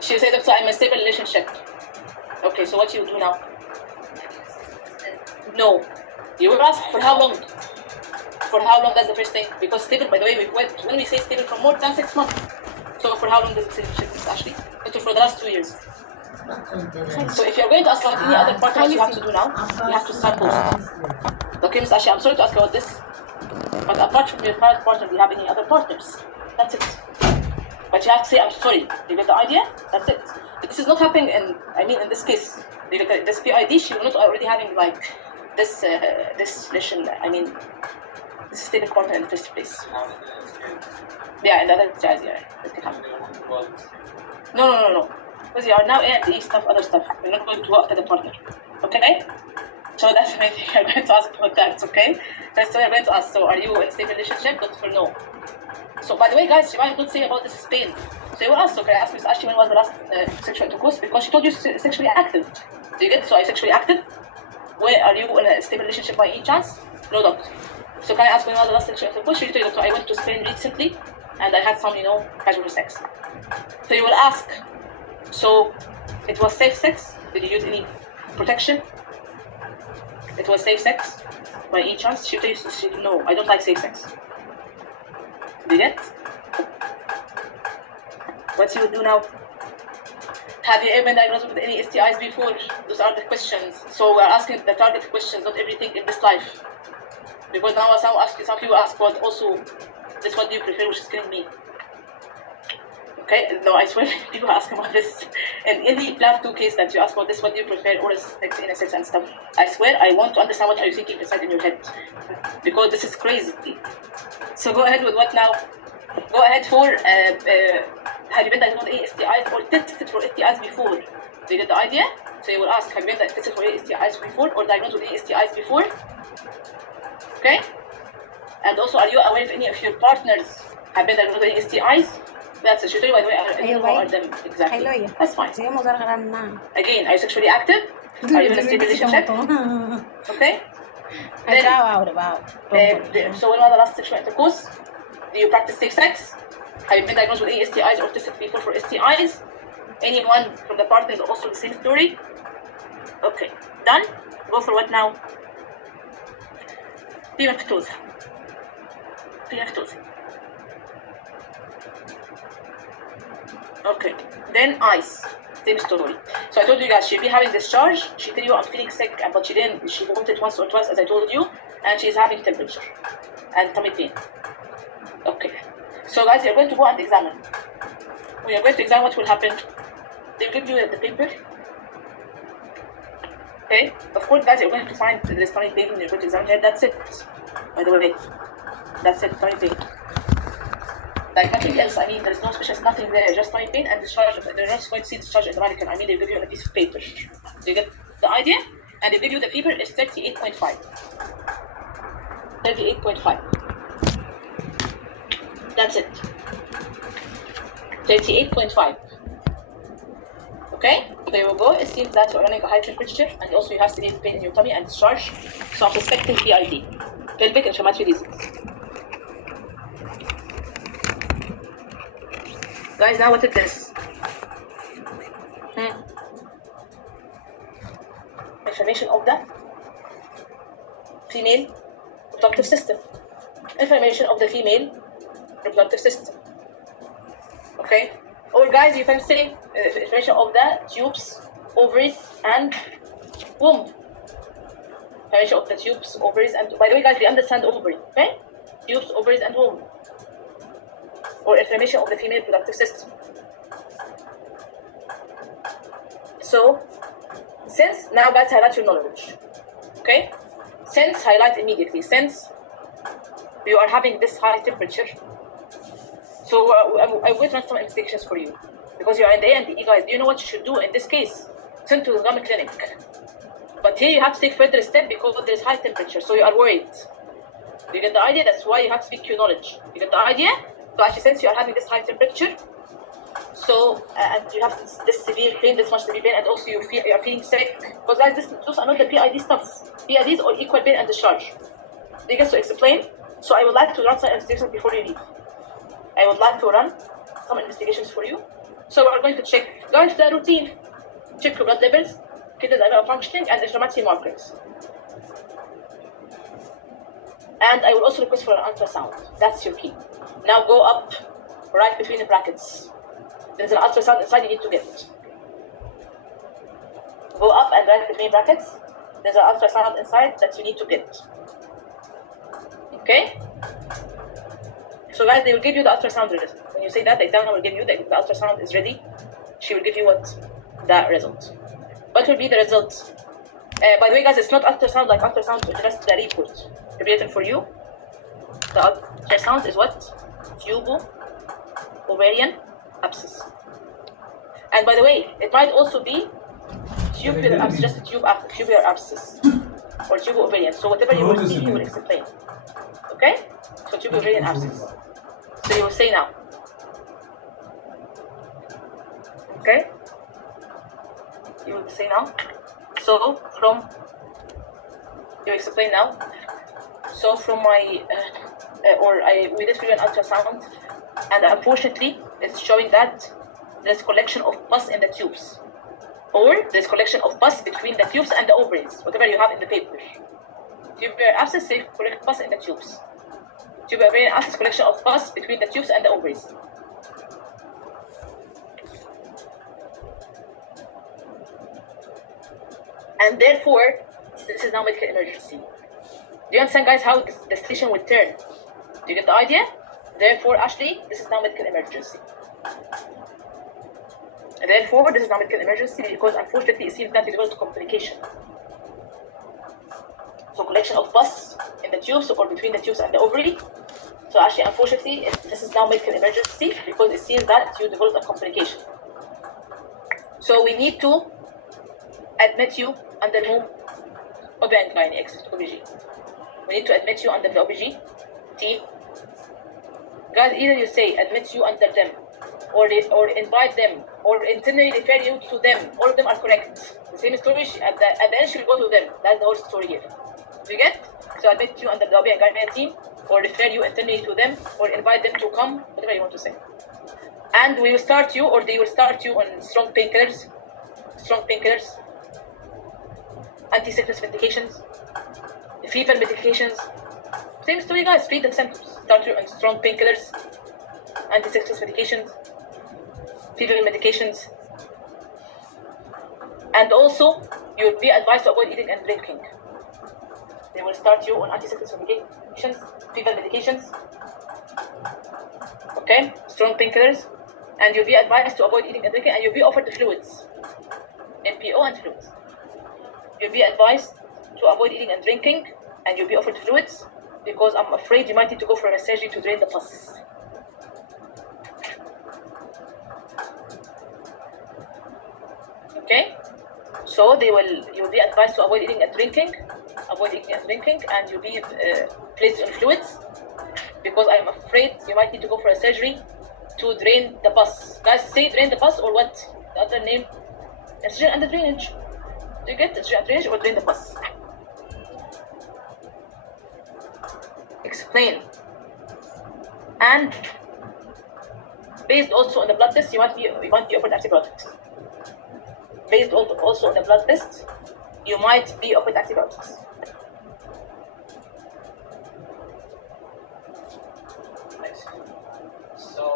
She will say, Doctor, I'm in a stable relationship. Okay, so what you do now? No. You will ask for how long? For how long? That's the first thing. Because stable, by the way, when we say stable, for more than 6 months. So for how long does the relationship is actually? So for the last 2 years. So if you're going to ask about any other part, what you have to do now, you have to start post. Okay, Miss Ashley, I'm sorry to ask about this, but apart from your current partner, do you have any other partners? That's it. But you have to say, I'm sorry. You get the idea? That's it. This is not happening in this case. You get this PID, she will not already having like this relation, this stable partner in the first place. Yeah, and the other guys, yeah. This can happen. No. Because you are now in the stuff, other stuff. You're not going to go after the partner. Okay? So that's the main thing you're going to ask about that, okay? That's what you're going to ask. So are you in a stable relationship? Doctor, no. So by the way, guys, she might not say about this is pain. So you will ask, okay, ask Miss Ashley when was the last sexual intercourse? Because she told you sexually active. Do you get it? So are you sexually active? Where are you in a stable relationship by any chance? No, doctor. So can I ask when was the last sexual intercourse? She told you, doctor, I went to Spain recently and I had some, casual sex. So you will ask, so it was safe sex? Did you use any protection? It was safe sex? By any chance? She told you, no, I don't like safe sex. Do you get? What you would do now? Have you ever been diagnosed with any STIs before? Those are the questions. So we're asking the target questions, not everything in this life. Because now some people ask, but also, this what do you prefer, which is killing me. Okay? No, I swear, people ask about this. In any plab 2 case that you ask about this, what do you prefer, oral sex, anal sex, and stuff. I swear, I want to understand what are you thinking inside in your head. Because this is crazy. So go ahead with what now? Go ahead for, have you been diagnosed with any STIs or tested for STIs before? Do you get the idea? So you will ask, have you been tested for any STIs before or diagnosed with any STIs before? Okay? And also, are you aware if any of your partners have been diagnosed with any STIs? That's it. Should tell you, by the way, I don't know what are them exactly. That's fine. Again, are you sexually active? Are you in a stable relationship? Okay? So when was the last sexual intercourse? Do you practice safe sex? Have you been diagnosed with any STIs or tested before for STIs? Anyone from the partners also the same story? Okay, done? Go for what now? P-lactose. Okay, then ice. Same story. So I told you guys she'll be having discharge. She tell you I'm feeling sick, but she vomited once or twice as I told you, and she's having temperature and tummy pain. Okay. So guys, you're going to go and examine. When you're going to examine, what will happen? They'll give you the paper. Okay? Of course, guys, you're going to find the tummy pain when you're going to examine here. That's it. By the way, that's it, tummy pain. Like nothing else. There's no special, nothing there. Just tummy pain and discharge. They're not going to see discharge at the mannequin. They give you a piece of paper. Do you get the idea? And they give you the fever is 38.5. 38.5. That's it. 38.5. Okay? There we go. It seems that you're running a high temperature and also you have severe pain in your tummy and discharge. So I'm suspecting PID. Pelvic inflammatory disease. Guys, now what is this? Inflammation of the female reproductive system. Inflammation of the female reproductive system. Okay? Or guys, you can say inflammation of the tubes, ovaries, and womb. Inflammation of the tubes, ovaries, and by the way, guys, we understand ovary, okay? Tubes, ovaries, and womb. Or inflammation of the female reproductive system. So, since now, guys, highlight your knowledge. Okay? Since highlight immediately. Since you are having this high temperature. So I will run some investigations for you because you are in the A&E, guys. Do you know what you should do in this case? Send to the gum clinic. But here you have to take further step because there's high temperature, so you are worried. Do you get the idea? That's why you have to speak your knowledge. You get the idea? So actually, since you are having this high temperature, so and you have this severe pain, this much severe pain, and also you are feeling sick. Because guys, those are not the PID stuff. PIDs are equal pain and discharge. Do you get to explain? So I would like to run some investigations before you leave. I would like to run some investigations for you. So we're going to check, guys, the routine. Check your blood levels, kidneys are functioning, and inflammatory markers. And I will also request for an ultrasound. That's your key. Now go up, right between the brackets. There's an ultrasound inside you need to get. Go up and right between brackets. There's an ultrasound inside that you need to get. Okay? So guys, they will give you the ultrasound result. When you say that, the examiner will give you the ultrasound is ready. She will give you what? The result. What will be the result? By the way, guys, it's not ultrasound like ultrasound, it's just the report. Written for you. The ultrasound is what? Tubo-ovarian abscess. And by the way, it might also be tubular abscess, just a tubular abscess. Or tubo-ovarian. So whatever you will see, you will explain. Okay? So tubo-ovarian abscess. So you will say now. Okay? You will say now. So you explain now. So from my, we did for you an ultrasound, and unfortunately, it's showing that there's collection of pus in the tubes, or there's collection of pus between the tubes and the ovaries, whatever you have in the paper. Tubular abscess, say collect pus in the tubes. Tubular ovarian abscess, collection of pus between the tubes and the ovaries. And therefore, this is now medical emergency. Do you understand, guys, how the situation will turn? Do you get the idea? Therefore, Ashley, this is now medical emergency. And therefore, this is now medical emergency because unfortunately it seems that you developed complication. So collection of pus in the tubes or between the tubes and the ovary. So actually, unfortunately, this is now medical emergency because it seems that you developed a complication. So we need to admit you under whom? OB/GYN, OBG. We need to admit you under the OBG team. Guys, either you say admit you under them, or invite them, or internally refer you to them. All of them are correct. The same story, at the end she will go to them. That's the whole story here. Do you get? So admit you under the OB/GYN team, or refer you internally to them, or invite them to come, whatever you want to say. And we will start you, or they will start you on strong painkillers, anti-sickness medications, fever medications. Same story, guys. Treat the symptoms. Start you on strong painkillers, anti-sickness medications, fever medications, and also you will be advised to avoid eating and drinking. They will start you on anti-sickness medications, fever medications, okay, strong painkillers, and you'll be advised to avoid eating and drinking, and you'll be offered the fluids, NPO and fluids. You'll be advised to avoid eating and drinking, and you'll be offered fluids because I'm afraid you might need to go for a surgery to drain the pus. Okay? So you'll be advised to avoid eating and drinking, and you'll be placed on fluids because I'm afraid you might need to go for a surgery to drain the pus. Guys, say drain the pus or what? The other name? Estrogen and the drainage. Do you get estrogen and drainage or drain the pus? Explain. And based also on the blood test, you might be offered antibiotics. Based also on the blood test, you might be offered antibiotics.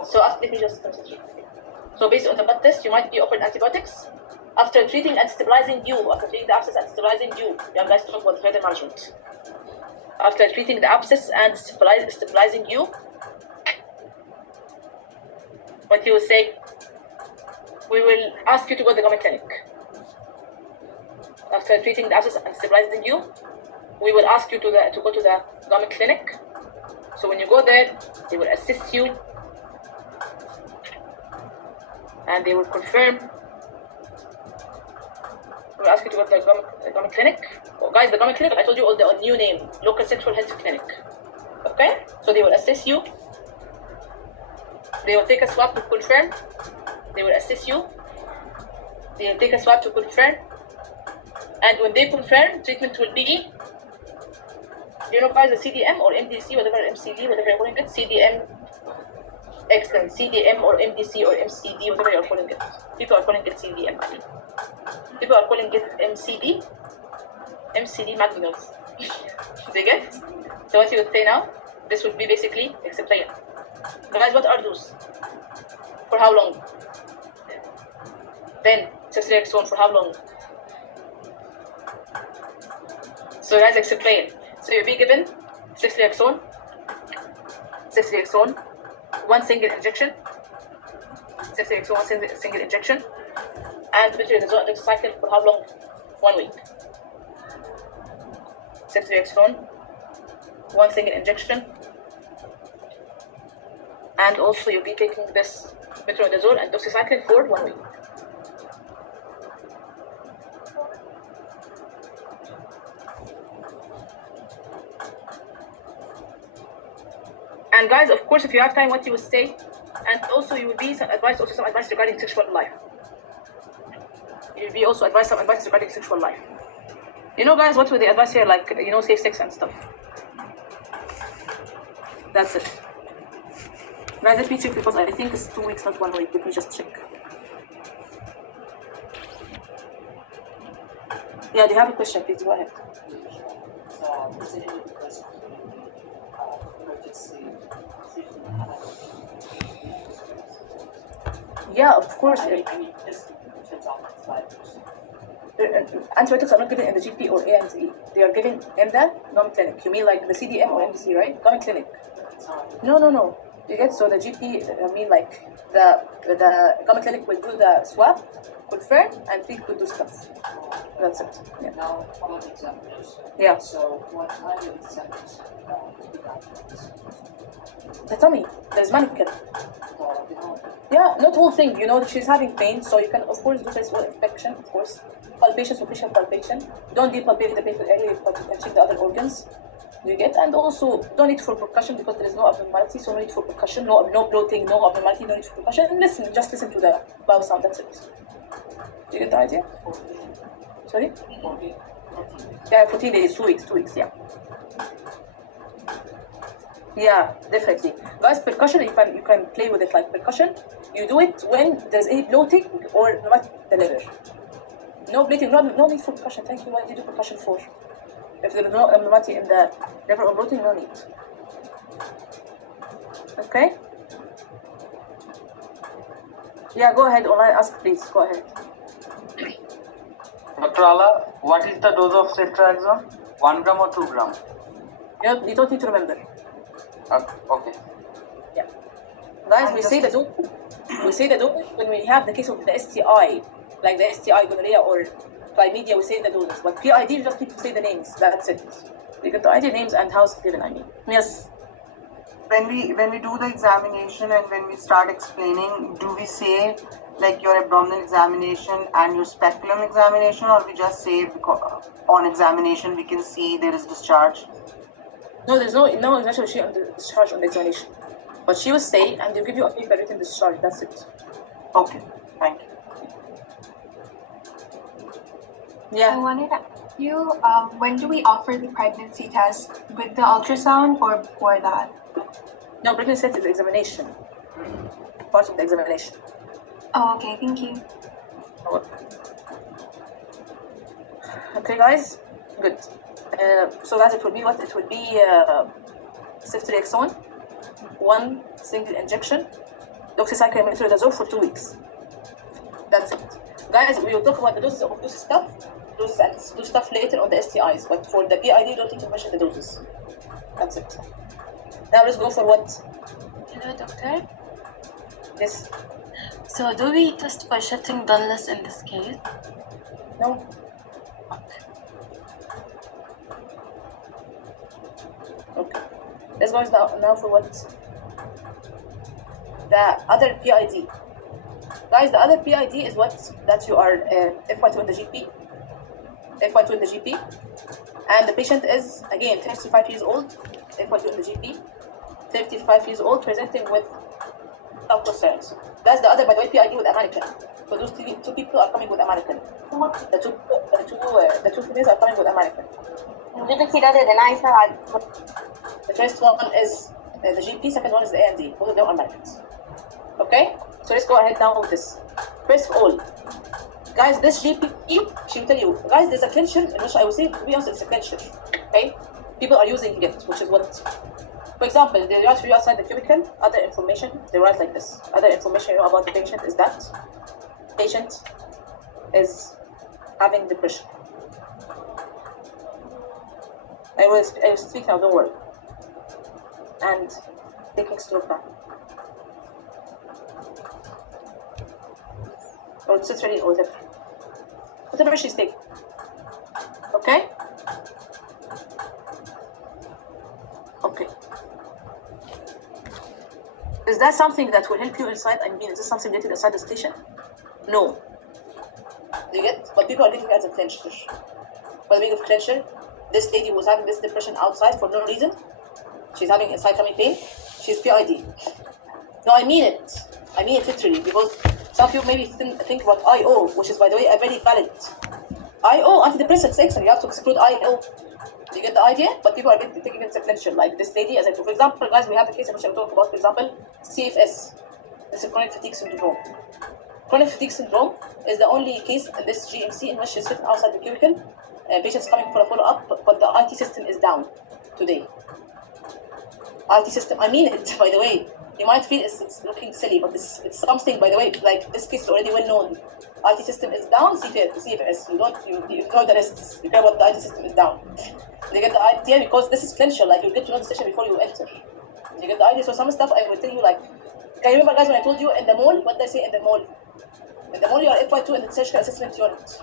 So let me just concentrate. So based on the blood test, you might be offered antibiotics. After treating and stabilizing you, after treating the abscess and stabilizing you, young guys talk about further management. After treating the abscess and stabilizing you, what you will say, we will ask you to go to the government clinic. After treating the abscess and stabilizing you, we will ask you to go to the government clinic. So when you go there, they will assist you and they will confirm. We will ask you to go to the government clinic. Oh, guys, the government clinic, I told you all the new name, local sexual health clinic. Okay? So they will assess you They will take a swab to confirm. They will assess you. They will take a swab to confirm. And when they confirm, treatment will be, you know, guys, the CDM or MDC, whatever, MCD, whatever you're calling it, CDM, excellent, CDM or MDC or MCD, whatever you're calling it. People are calling it CDM. People are calling it MCD, MCD McDonald's. They get? So what you would say now, this would be basically explain. Guys, what are those? For how long? Then, ceftriaxone for how long? So guys, explain. So you'll be given ceftriaxone, one single injection, ceftriaxone, one single injection, and metronidazole and doxycycline for how long? 1 week. Ceftriaxone, one single injection, and also you'll be taking this metronidazole and doxycycline for 1 week. And guys, of course, if you have time, what you would say, and also you will be some advice regarding sexual life. You will be also some advice regarding sexual life. You know, guys, what would they advise here? Like, you know, safe sex and stuff. That's it. Guys, let me check because I think it's 2 weeks, not 1 week. Let me just check. Yeah, do you have a question? Please go ahead. Is it only because emergency Yeah, of course. I mean, just turns off my Antibiotics are not given in the GP or A&E. They are given in the GOM clinic. You mean like the CDM or MDC, right? GOM clinic. No. You get, so the GP, I mean like the GOM clinic will do the swab, confirm, and treat will do stuff. That's it. Yeah. Now, on examination. Yeah. So, what kind of examination The tummy. There's mannequin. Yeah, not whole thing. You know, she's having pain, so you can, of course, do physical inspection, of course. Palpation, superficial palpation. Don't depalpate the painful area, but you can check the other organs. You get, and also don't need for percussion because there is no abnormality, so no need for percussion, no bloating, no abnormality, no need for percussion. And just listen to the bowel sound. That's it. You get the idea? Sorry? 14. Yeah, 14 days, 2 weeks. Yeah. Yeah, definitely. Guys, percussion, you can play with it like percussion. You do it when there's any bloating or not the liver. No bleeding, no need for percussion. Thank you. What do you do percussion for? If there is no abnormality in the liver or bloating, no need. Okay? Yeah, go ahead. Online, ask please. Go ahead. Dr. Ala, what is the dose of ceftriaxone? 1 gram or 2 gram? You don't need to remember. Okay. Yeah. Guys, we say the dose. We say the dose when we have the case of the STI, like the STI gonorrhea or chlamydia, we say the doses. But PID, you just need to say the names. That's it. You get the ID names and house given, I mean. Yes. When we do the examination and when we start explaining, do we say like your abdominal examination and your speculum examination, or we just say on examination we can see there is discharge? No, there's no examination on the discharge on the examination. But she will say, and they'll give you a paper written discharge. That's it. Okay, thank you. I Yeah. wanted to ask you, when do we offer the pregnancy test? With the ultrasound or before that? No, pregnancy test is examination. Part of the examination. Oh, okay, thank you. Okay, guys. Good. So guys, it will be what? It will be ceftriaxone, one single injection, doxycycline and metronidazole for 2 weeks. That's it. Guys, we will talk about the doses of those stuff later on the STIs, but for the PID, don't need to mention the doses. That's it. Now let's go for what? Hello, doctor. This. So, do we test for shifting dullness in this case? No. Okay. Let's go now for what? The other PID. Guys, the other PID is what that you are FY2 in the GP. FY2 in the GP. And the patient is, again, 35 years old, FY2 in the GP. 35 years old, presenting with some concerns. That's the other, by the way, PID with American. So those two people are coming with American. The two females are coming with American. The first one is the GP, second one is the AMD. Both of them are Americans. Okay? So let's go ahead now with this. First of all, guys, this GP, she will tell you, guys, there's a clincher in which I will say, to be honest, it's a clincher. Okay? People are using it, which is what? For example, they write for you outside the cubicle, other information, they write like this. Other information you know about the patient is that patient is having depression. I will speak now, don't worry. And taking stroke now. Or it's ready or whatever. Whatever she's taking. Okay? Okay. Is that something that will help you inside? I mean, is this something getting inside the station? No. Do you get? But people are taking it as a clincher. By the meaning of clincher, this lady was having this depression outside for no reason. She's having inside tummy pain. She's PID. No, I mean it. I mean it literally, because some people maybe think about IO, which is, by the way, a very valid IO, antidepressant section. You have to exclude IO. Do you get the idea? But people are taking it as a clincher. Like this lady, as I told, for example, guys, we have the case in which I'm talking about, for example, CFS. This is chronic fatigue syndrome. Chronic fatigue syndrome is the only case in this GMC in which she's sitting outside the cubicle. Patients coming for a follow-up, but the IT system is down today. IT system, I mean it, by the way. You might feel it's looking silly, but it's something, by the way, like this case is already well known. IT system is down, CFS. You ignore the rest. You care what the IT system is down. You get the idea, because this is clincher, like you get to know the station before you enter. You get the idea. So some stuff I will tell you, like, can you remember, guys, when I told you in the mall? What did I say in the mall? In the mall, you are FY2 in the surgical assessment unit.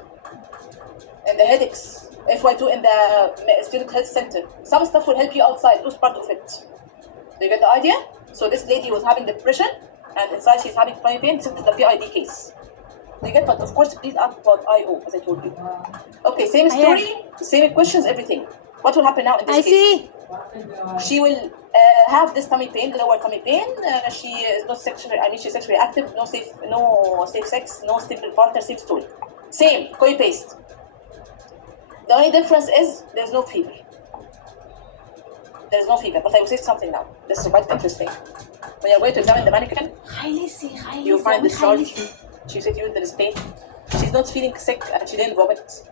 In the headaches, FY2 in the student health center. Some stuff will help you outside, lose part of it. Do you get the idea? So this lady was having depression, and inside she's having chronic pain. This is the PID case. Do you get? But of course, please ask about IO, as I told you. Okay, same story, same questions, everything. What will happen now in this case? She will have this tummy pain, lower tummy pain. She is not sexually, she's sexually active, no safe sex, no stable partner, same story. Same, copy paste. The only difference is there's no fever. There's no fever, but I will say something now. This is quite interesting. When you're going to examine the mannequin, you find this charge. She said to you there is pain. She's not feeling sick and she didn't vomit.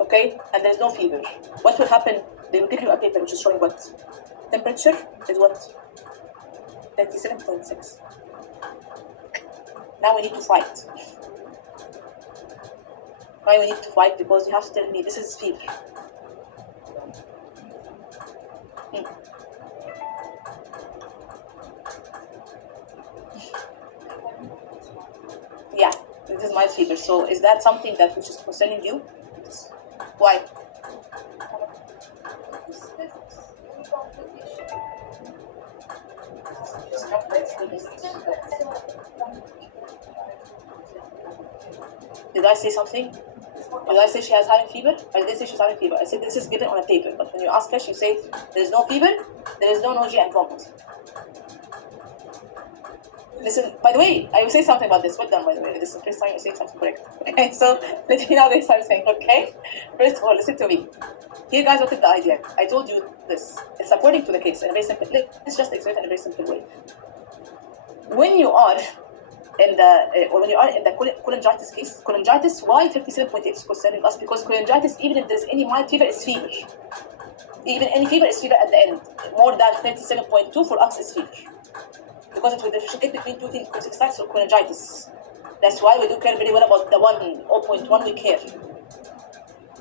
Okay? And there's no fever. What will happen? They will give you a paper which is showing what? Temperature is what? 37.6. Now we need to fight. Why we need to fight? Because you have to tell me this is fever. Yeah, this is mild fever. So is that something that which is concerning you? Why? Did I say something? Did I say she has having fever? I didn't say she's having fever. I said this is given on a paper. But when you ask her, she say there is no fever, there is no nausea and vomit. Listen, by the way, I will say something about this. Well done, by the way. This is the first time you say something correct. Okay, so let me know this I'm saying, okay? First of all, listen to me. Here, guys, what is the idea? I told you this. It's according to the case in a very simple. Let's just explain it in a very simple way. When you are in the cholangitis case, cholangitis, why 57.8 is concerning us? Because cholangitis, even if there's any mild fever, is fever. Even any fever is fever at the end. More than 37.2 for us is fever. Because it will differentiate between two things, cholecystitis or cholangitis. That's why we do care very well about the 0.1 we care.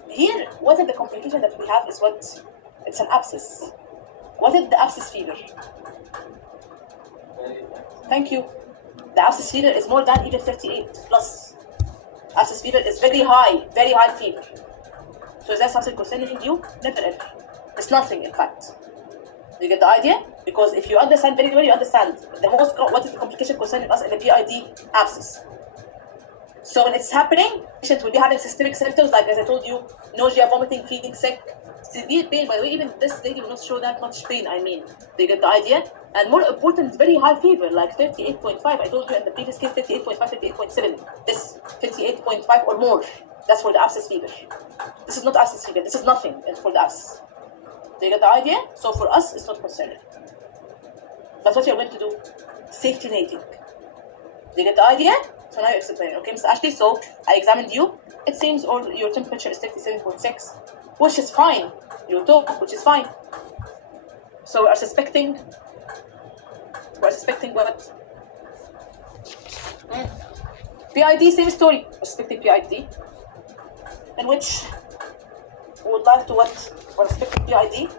Here, what is the complication that we have is what? It's an abscess. What is the abscess fever? Thank you. The abscess fever is more than even 38 plus. Abscess fever is very high fever. So is that something concerning you? Never ever. It's nothing, in fact. Do you get the idea? Because if you understand very well, you understand what is the complication concerning us in the PID abscess. So when it's happening, patient will be having systemic symptoms like, as I told you, nausea, vomiting, feeling sick, severe pain. By the way, even this lady will not show that much pain. Do you get the idea? And more important, very high fever, like 38.5. I told you in the previous case, 38.5, 38.7. This 58.5 or more. That's for the abscess fever. This is not abscess fever. This is nothing for the abscess. Do you get the idea? So for us, it's not concerning. But what you're going to do, safety netting. Do you get the idea? So now you explain. Okay, Mr. Ashley, so I examined you. It seems all your temperature is 37.6, which is fine. Your top, which is fine. So we are suspecting what? PID, same story. We're suspecting PID. In which we would like to what? We're suspecting PID,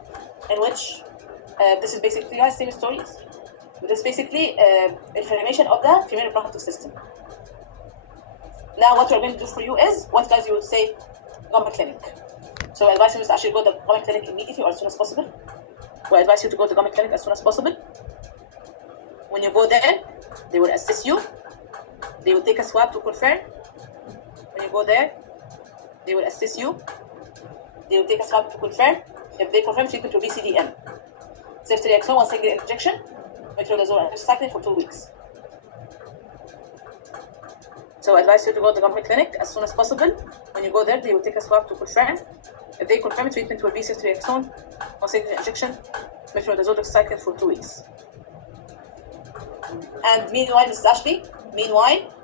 in which this is basically, guys, same story. This is basically inflammation of the female reproductive system. Now what we're going to do for you is, what guys you would say, gamma clinic. So I advise you to actually go to the gamma clinic immediately or as soon as possible. We advise you to go to the gamma clinic as soon as possible. When you go there, they will assess you. They will take a swab to confirm. When you go there, they will assess you. They will take a swab to confirm. If they confirm, treatment will be CDM. Ceftriaxone, one single injection, metronidazole and cyclin for 2 weeks. So I advise you to go to the government clinic as soon as possible. When you go there, they will take a swab to confirm. If they confirm, treatment will be ceftriaxone, one single injection, metronidazole and cyclin for 2 weeks. And meanwhile, Mrs. Ashley,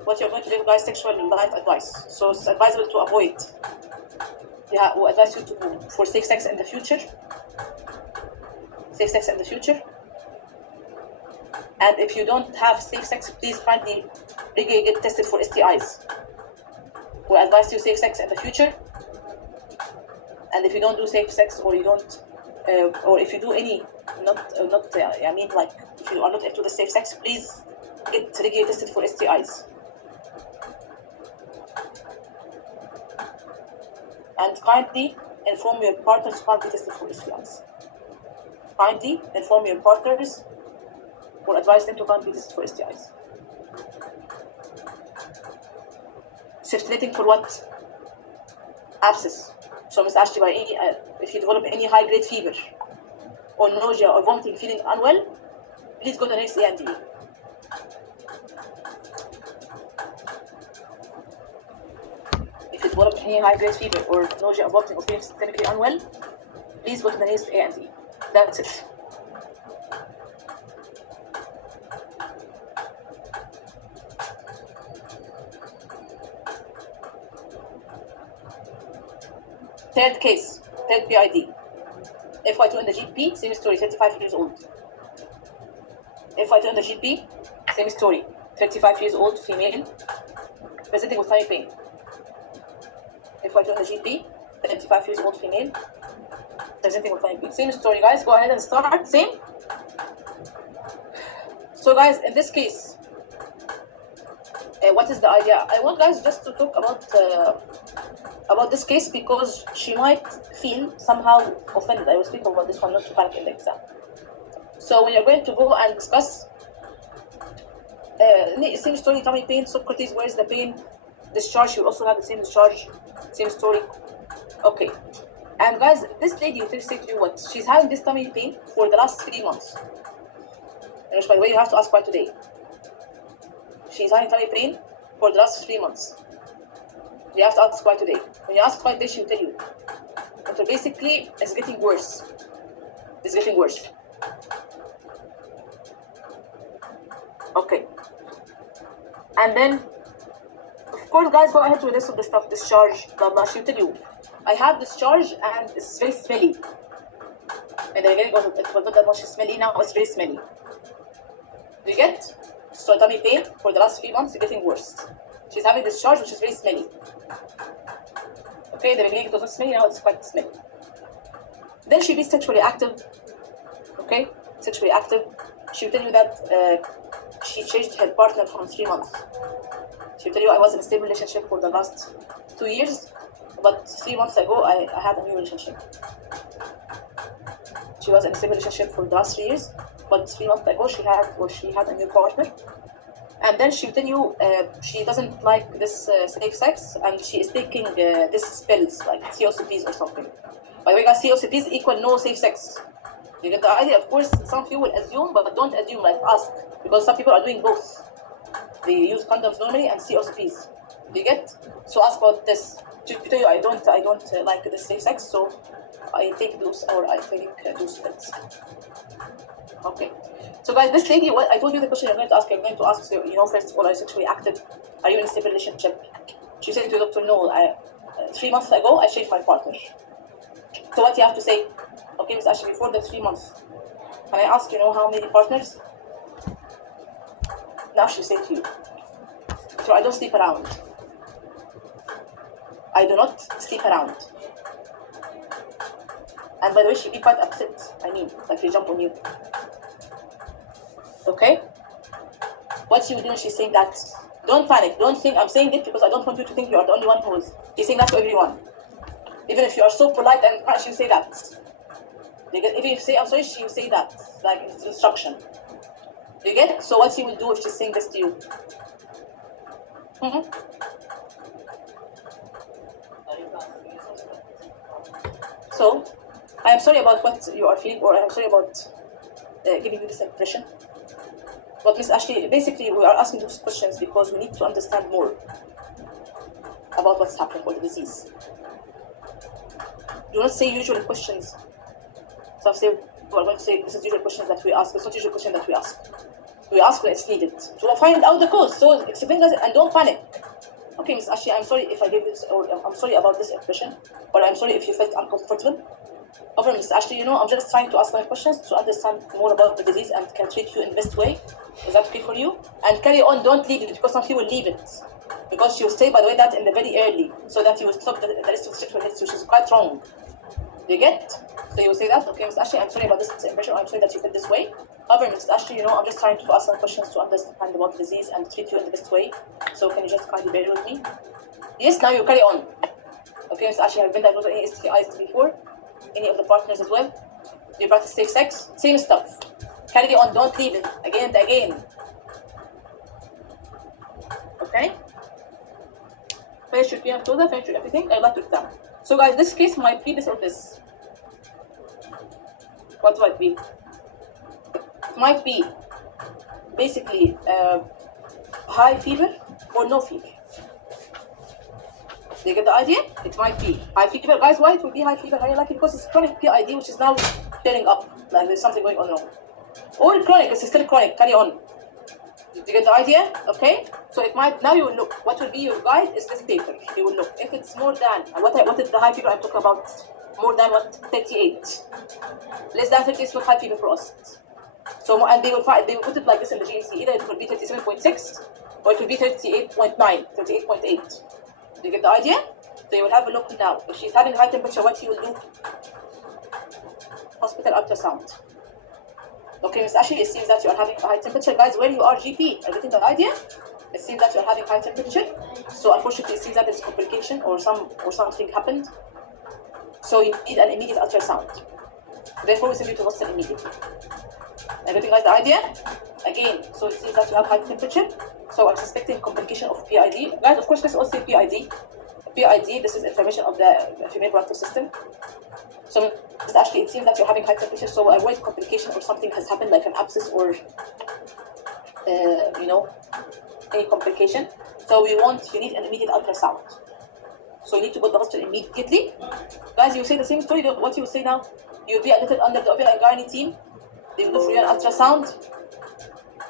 what you're going to give guys sexual life advice. So it's advisable to avoid. Yeah, we advise you to for safe sex in the future. Safe sex in the future. And if you don't have safe sex, please kindly regularly get tested for STIs. We advise you safe sex in the future. And if you don't do safe sex, or you don't, or if you do any, I mean, like, if you are not into the safe sex, please get regularly tested for STIs. And kindly inform your partners to can't be tested for STIs. Kindly inform your partners or advise them to can't be tested for STIs. Circulating for what? Abscess. So, Ms. Ashley, by any, if you develop any high-grade fever or nausea or vomiting, feeling unwell, please go to the next A&E. If you develop any high-grade fever or nausea or vomiting or feeling systemically unwell, please go to the next A&E. That's it. Third case, third PID. FY2 in the GP, same story, 35 years old. FY2 in the GP, same story, 35 years old, female, presenting with tummy pain. FY2 in the GP, 35 years old, female, presenting with tummy pain. Same story, guys. Go ahead and start. Same. So, guys, in this case, what is the idea? I want guys just to talk about this case because she might feel somehow offended. I will speak about this one, not to panic in the exam. So when you're going to go and discuss same story, tummy pain, Socrates, where's the pain? Discharge, you also have the same discharge, same story. Okay. And guys, this lady will say to you what? She's having this tummy pain for the last 3 months. Which, by the way, you have to ask why today. She's having tummy pain for the last 3 months. You have to ask why today. When you ask why today, she will tell you. So basically, it's getting worse. It's getting worse. Okay. And then, of course, guys, go ahead with this of the stuff, discharge, blah, blah. She will tell you, I have discharge and it's very smelly. And then again, it was not that much smelly, now it's very smelly. Do you get? So tummy pain for the last 3 months is getting worse. She's having discharge, which is very smelly. Okay, the beginning it was not smelly, now it's quite smelly. Then she'll be sexually active. Okay, sexually active. She'll tell you that she changed her partner from 3 months. She'll tell you, I was in a stable relationship for the last 2 years, but 3 months ago I had a new relationship. She was in a stable relationship for the last 3 years, but 3 months ago she had a new partner. And then she'll tell you she doesn't like this safe sex, and she is taking these pills like COCPs or something. By the way, guys, COCPs equal no safe sex. You get the idea? Of course, some people will assume, but don't assume, like ask. Because some people are doing both. They use condoms normally and COCPs. You get? So ask about this. To tell you, I don't like the safe sex, so I take those, or I take those pills. Okay. So guys, this lady, what I told you the question you're going to ask. You're going to ask, you know, first of all, are you sexually active? Are you in a stable relationship? She said to Dr. No, 3 months ago, I changed my partner. So what you have to say? Okay, Miss Ashley, before the 3 months, can I ask, you know, how many partners? Now she said to you, so I don't sleep around. I do not sleep around. And by the way, she'd be quite upset. I mean, like they jump on you. Okay? What you do, she's saying that. Don't panic. Don't think I'm saying it because I don't want you to think you are the only one who is. She's saying that to everyone. Even if you are so polite and she'll say that. Because if you say I'm sorry, she will say that. Like it's instruction. You get? So what you will do if she's saying this to you? So, I am sorry about what you are feeling, or I am sorry about giving you this impression. But Miss Ashley, basically we are asking those questions because we need to understand more about what's happening with the disease. Do not say usual questions. So I say, we're going to say this is usual questions that we ask. It's not usual question that we ask. We ask when it's needed to find out the cause. So explain us and don't panic. Okay, Miss Ashley, I'm sorry if I gave this, or I'm sorry about this impression, or I'm sorry if you felt uncomfortable. Over, Miss Ashley, you know, I'm just trying to ask my questions to understand more about the disease and can treat you in the best way. Is that okay for you? And carry on, don't leave it, because some people leave it. Because she will say, by the way, that in the very early, so that you will stop the rest of the sexual history, which is quite wrong. You get? So you will say that, okay, Miss Ashley, I'm sorry about this impression, I'm sorry that you feel this way. However, Miss Ashley, you know, I'm just trying to ask some questions to understand about the disease and treat you in the best way. So can you just kindly bear with me? Yes, now you carry on. Okay, Miss Ashley, have you been diagnosed with any STIs before? Any of the partners as well? Do you practice safe sex? Same stuff. Carry on, don't leave it again and again. Okay? Finish your PM toda, finish your everything. I'd like to examine. So guys, this case might be this or this. What might be? It might be basically high fever or no fever. Do you get the idea? It might be high fever. Guys, why it will be high fever? High likely because it's chronic PID, which is now flaring up. Like there's something going on wrong. Or chronic, it's still chronic. Carry on. Do you get the idea? Okay? So it might, now you will look. What will be your guide is this paper. You will look. If it's more than, what is the high fever I'm talking about? More than what? 38. Less than 30 is not high fever for us. So, and they will put it like this in the GMC. Either it will be 37.6 or it will be 38.9, 38.8. Do you get the idea? So you will have a look now. If she's having high temperature, what you will do? Hospital ultrasound. Okay, Miss Ashley, it seems that you are having a high temperature. Guys, where you are, GP? Are you getting the idea? It seems that you are having high temperature. So unfortunately, it seems that there's complication or something happened. So you need an immediate ultrasound. Therefore, we send you to hospital immediately. Are you getting guys the idea? Again, so it seems that you have high temperature. So I'm suspecting complication of PID. Guys, of course, let's also say PID. PID, this is inflammation of the female reproductive system. So actually, it seems that you're having high temperature, so avoid complication or something has happened, like an abscess or, you know, any complication. So you need an immediate ultrasound. So you need to go to the hospital immediately. Guys, you say the same story, what you will say now. You'll be admitted under the OB/GYN team. They will do for you an ultrasound.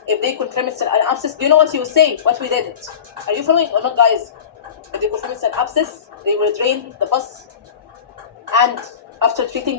If they confirm it's an abscess, do you know what you will say? What we did? Are you following or not, guys? If they confirm it's an abscess, they will drain the pus, and after treating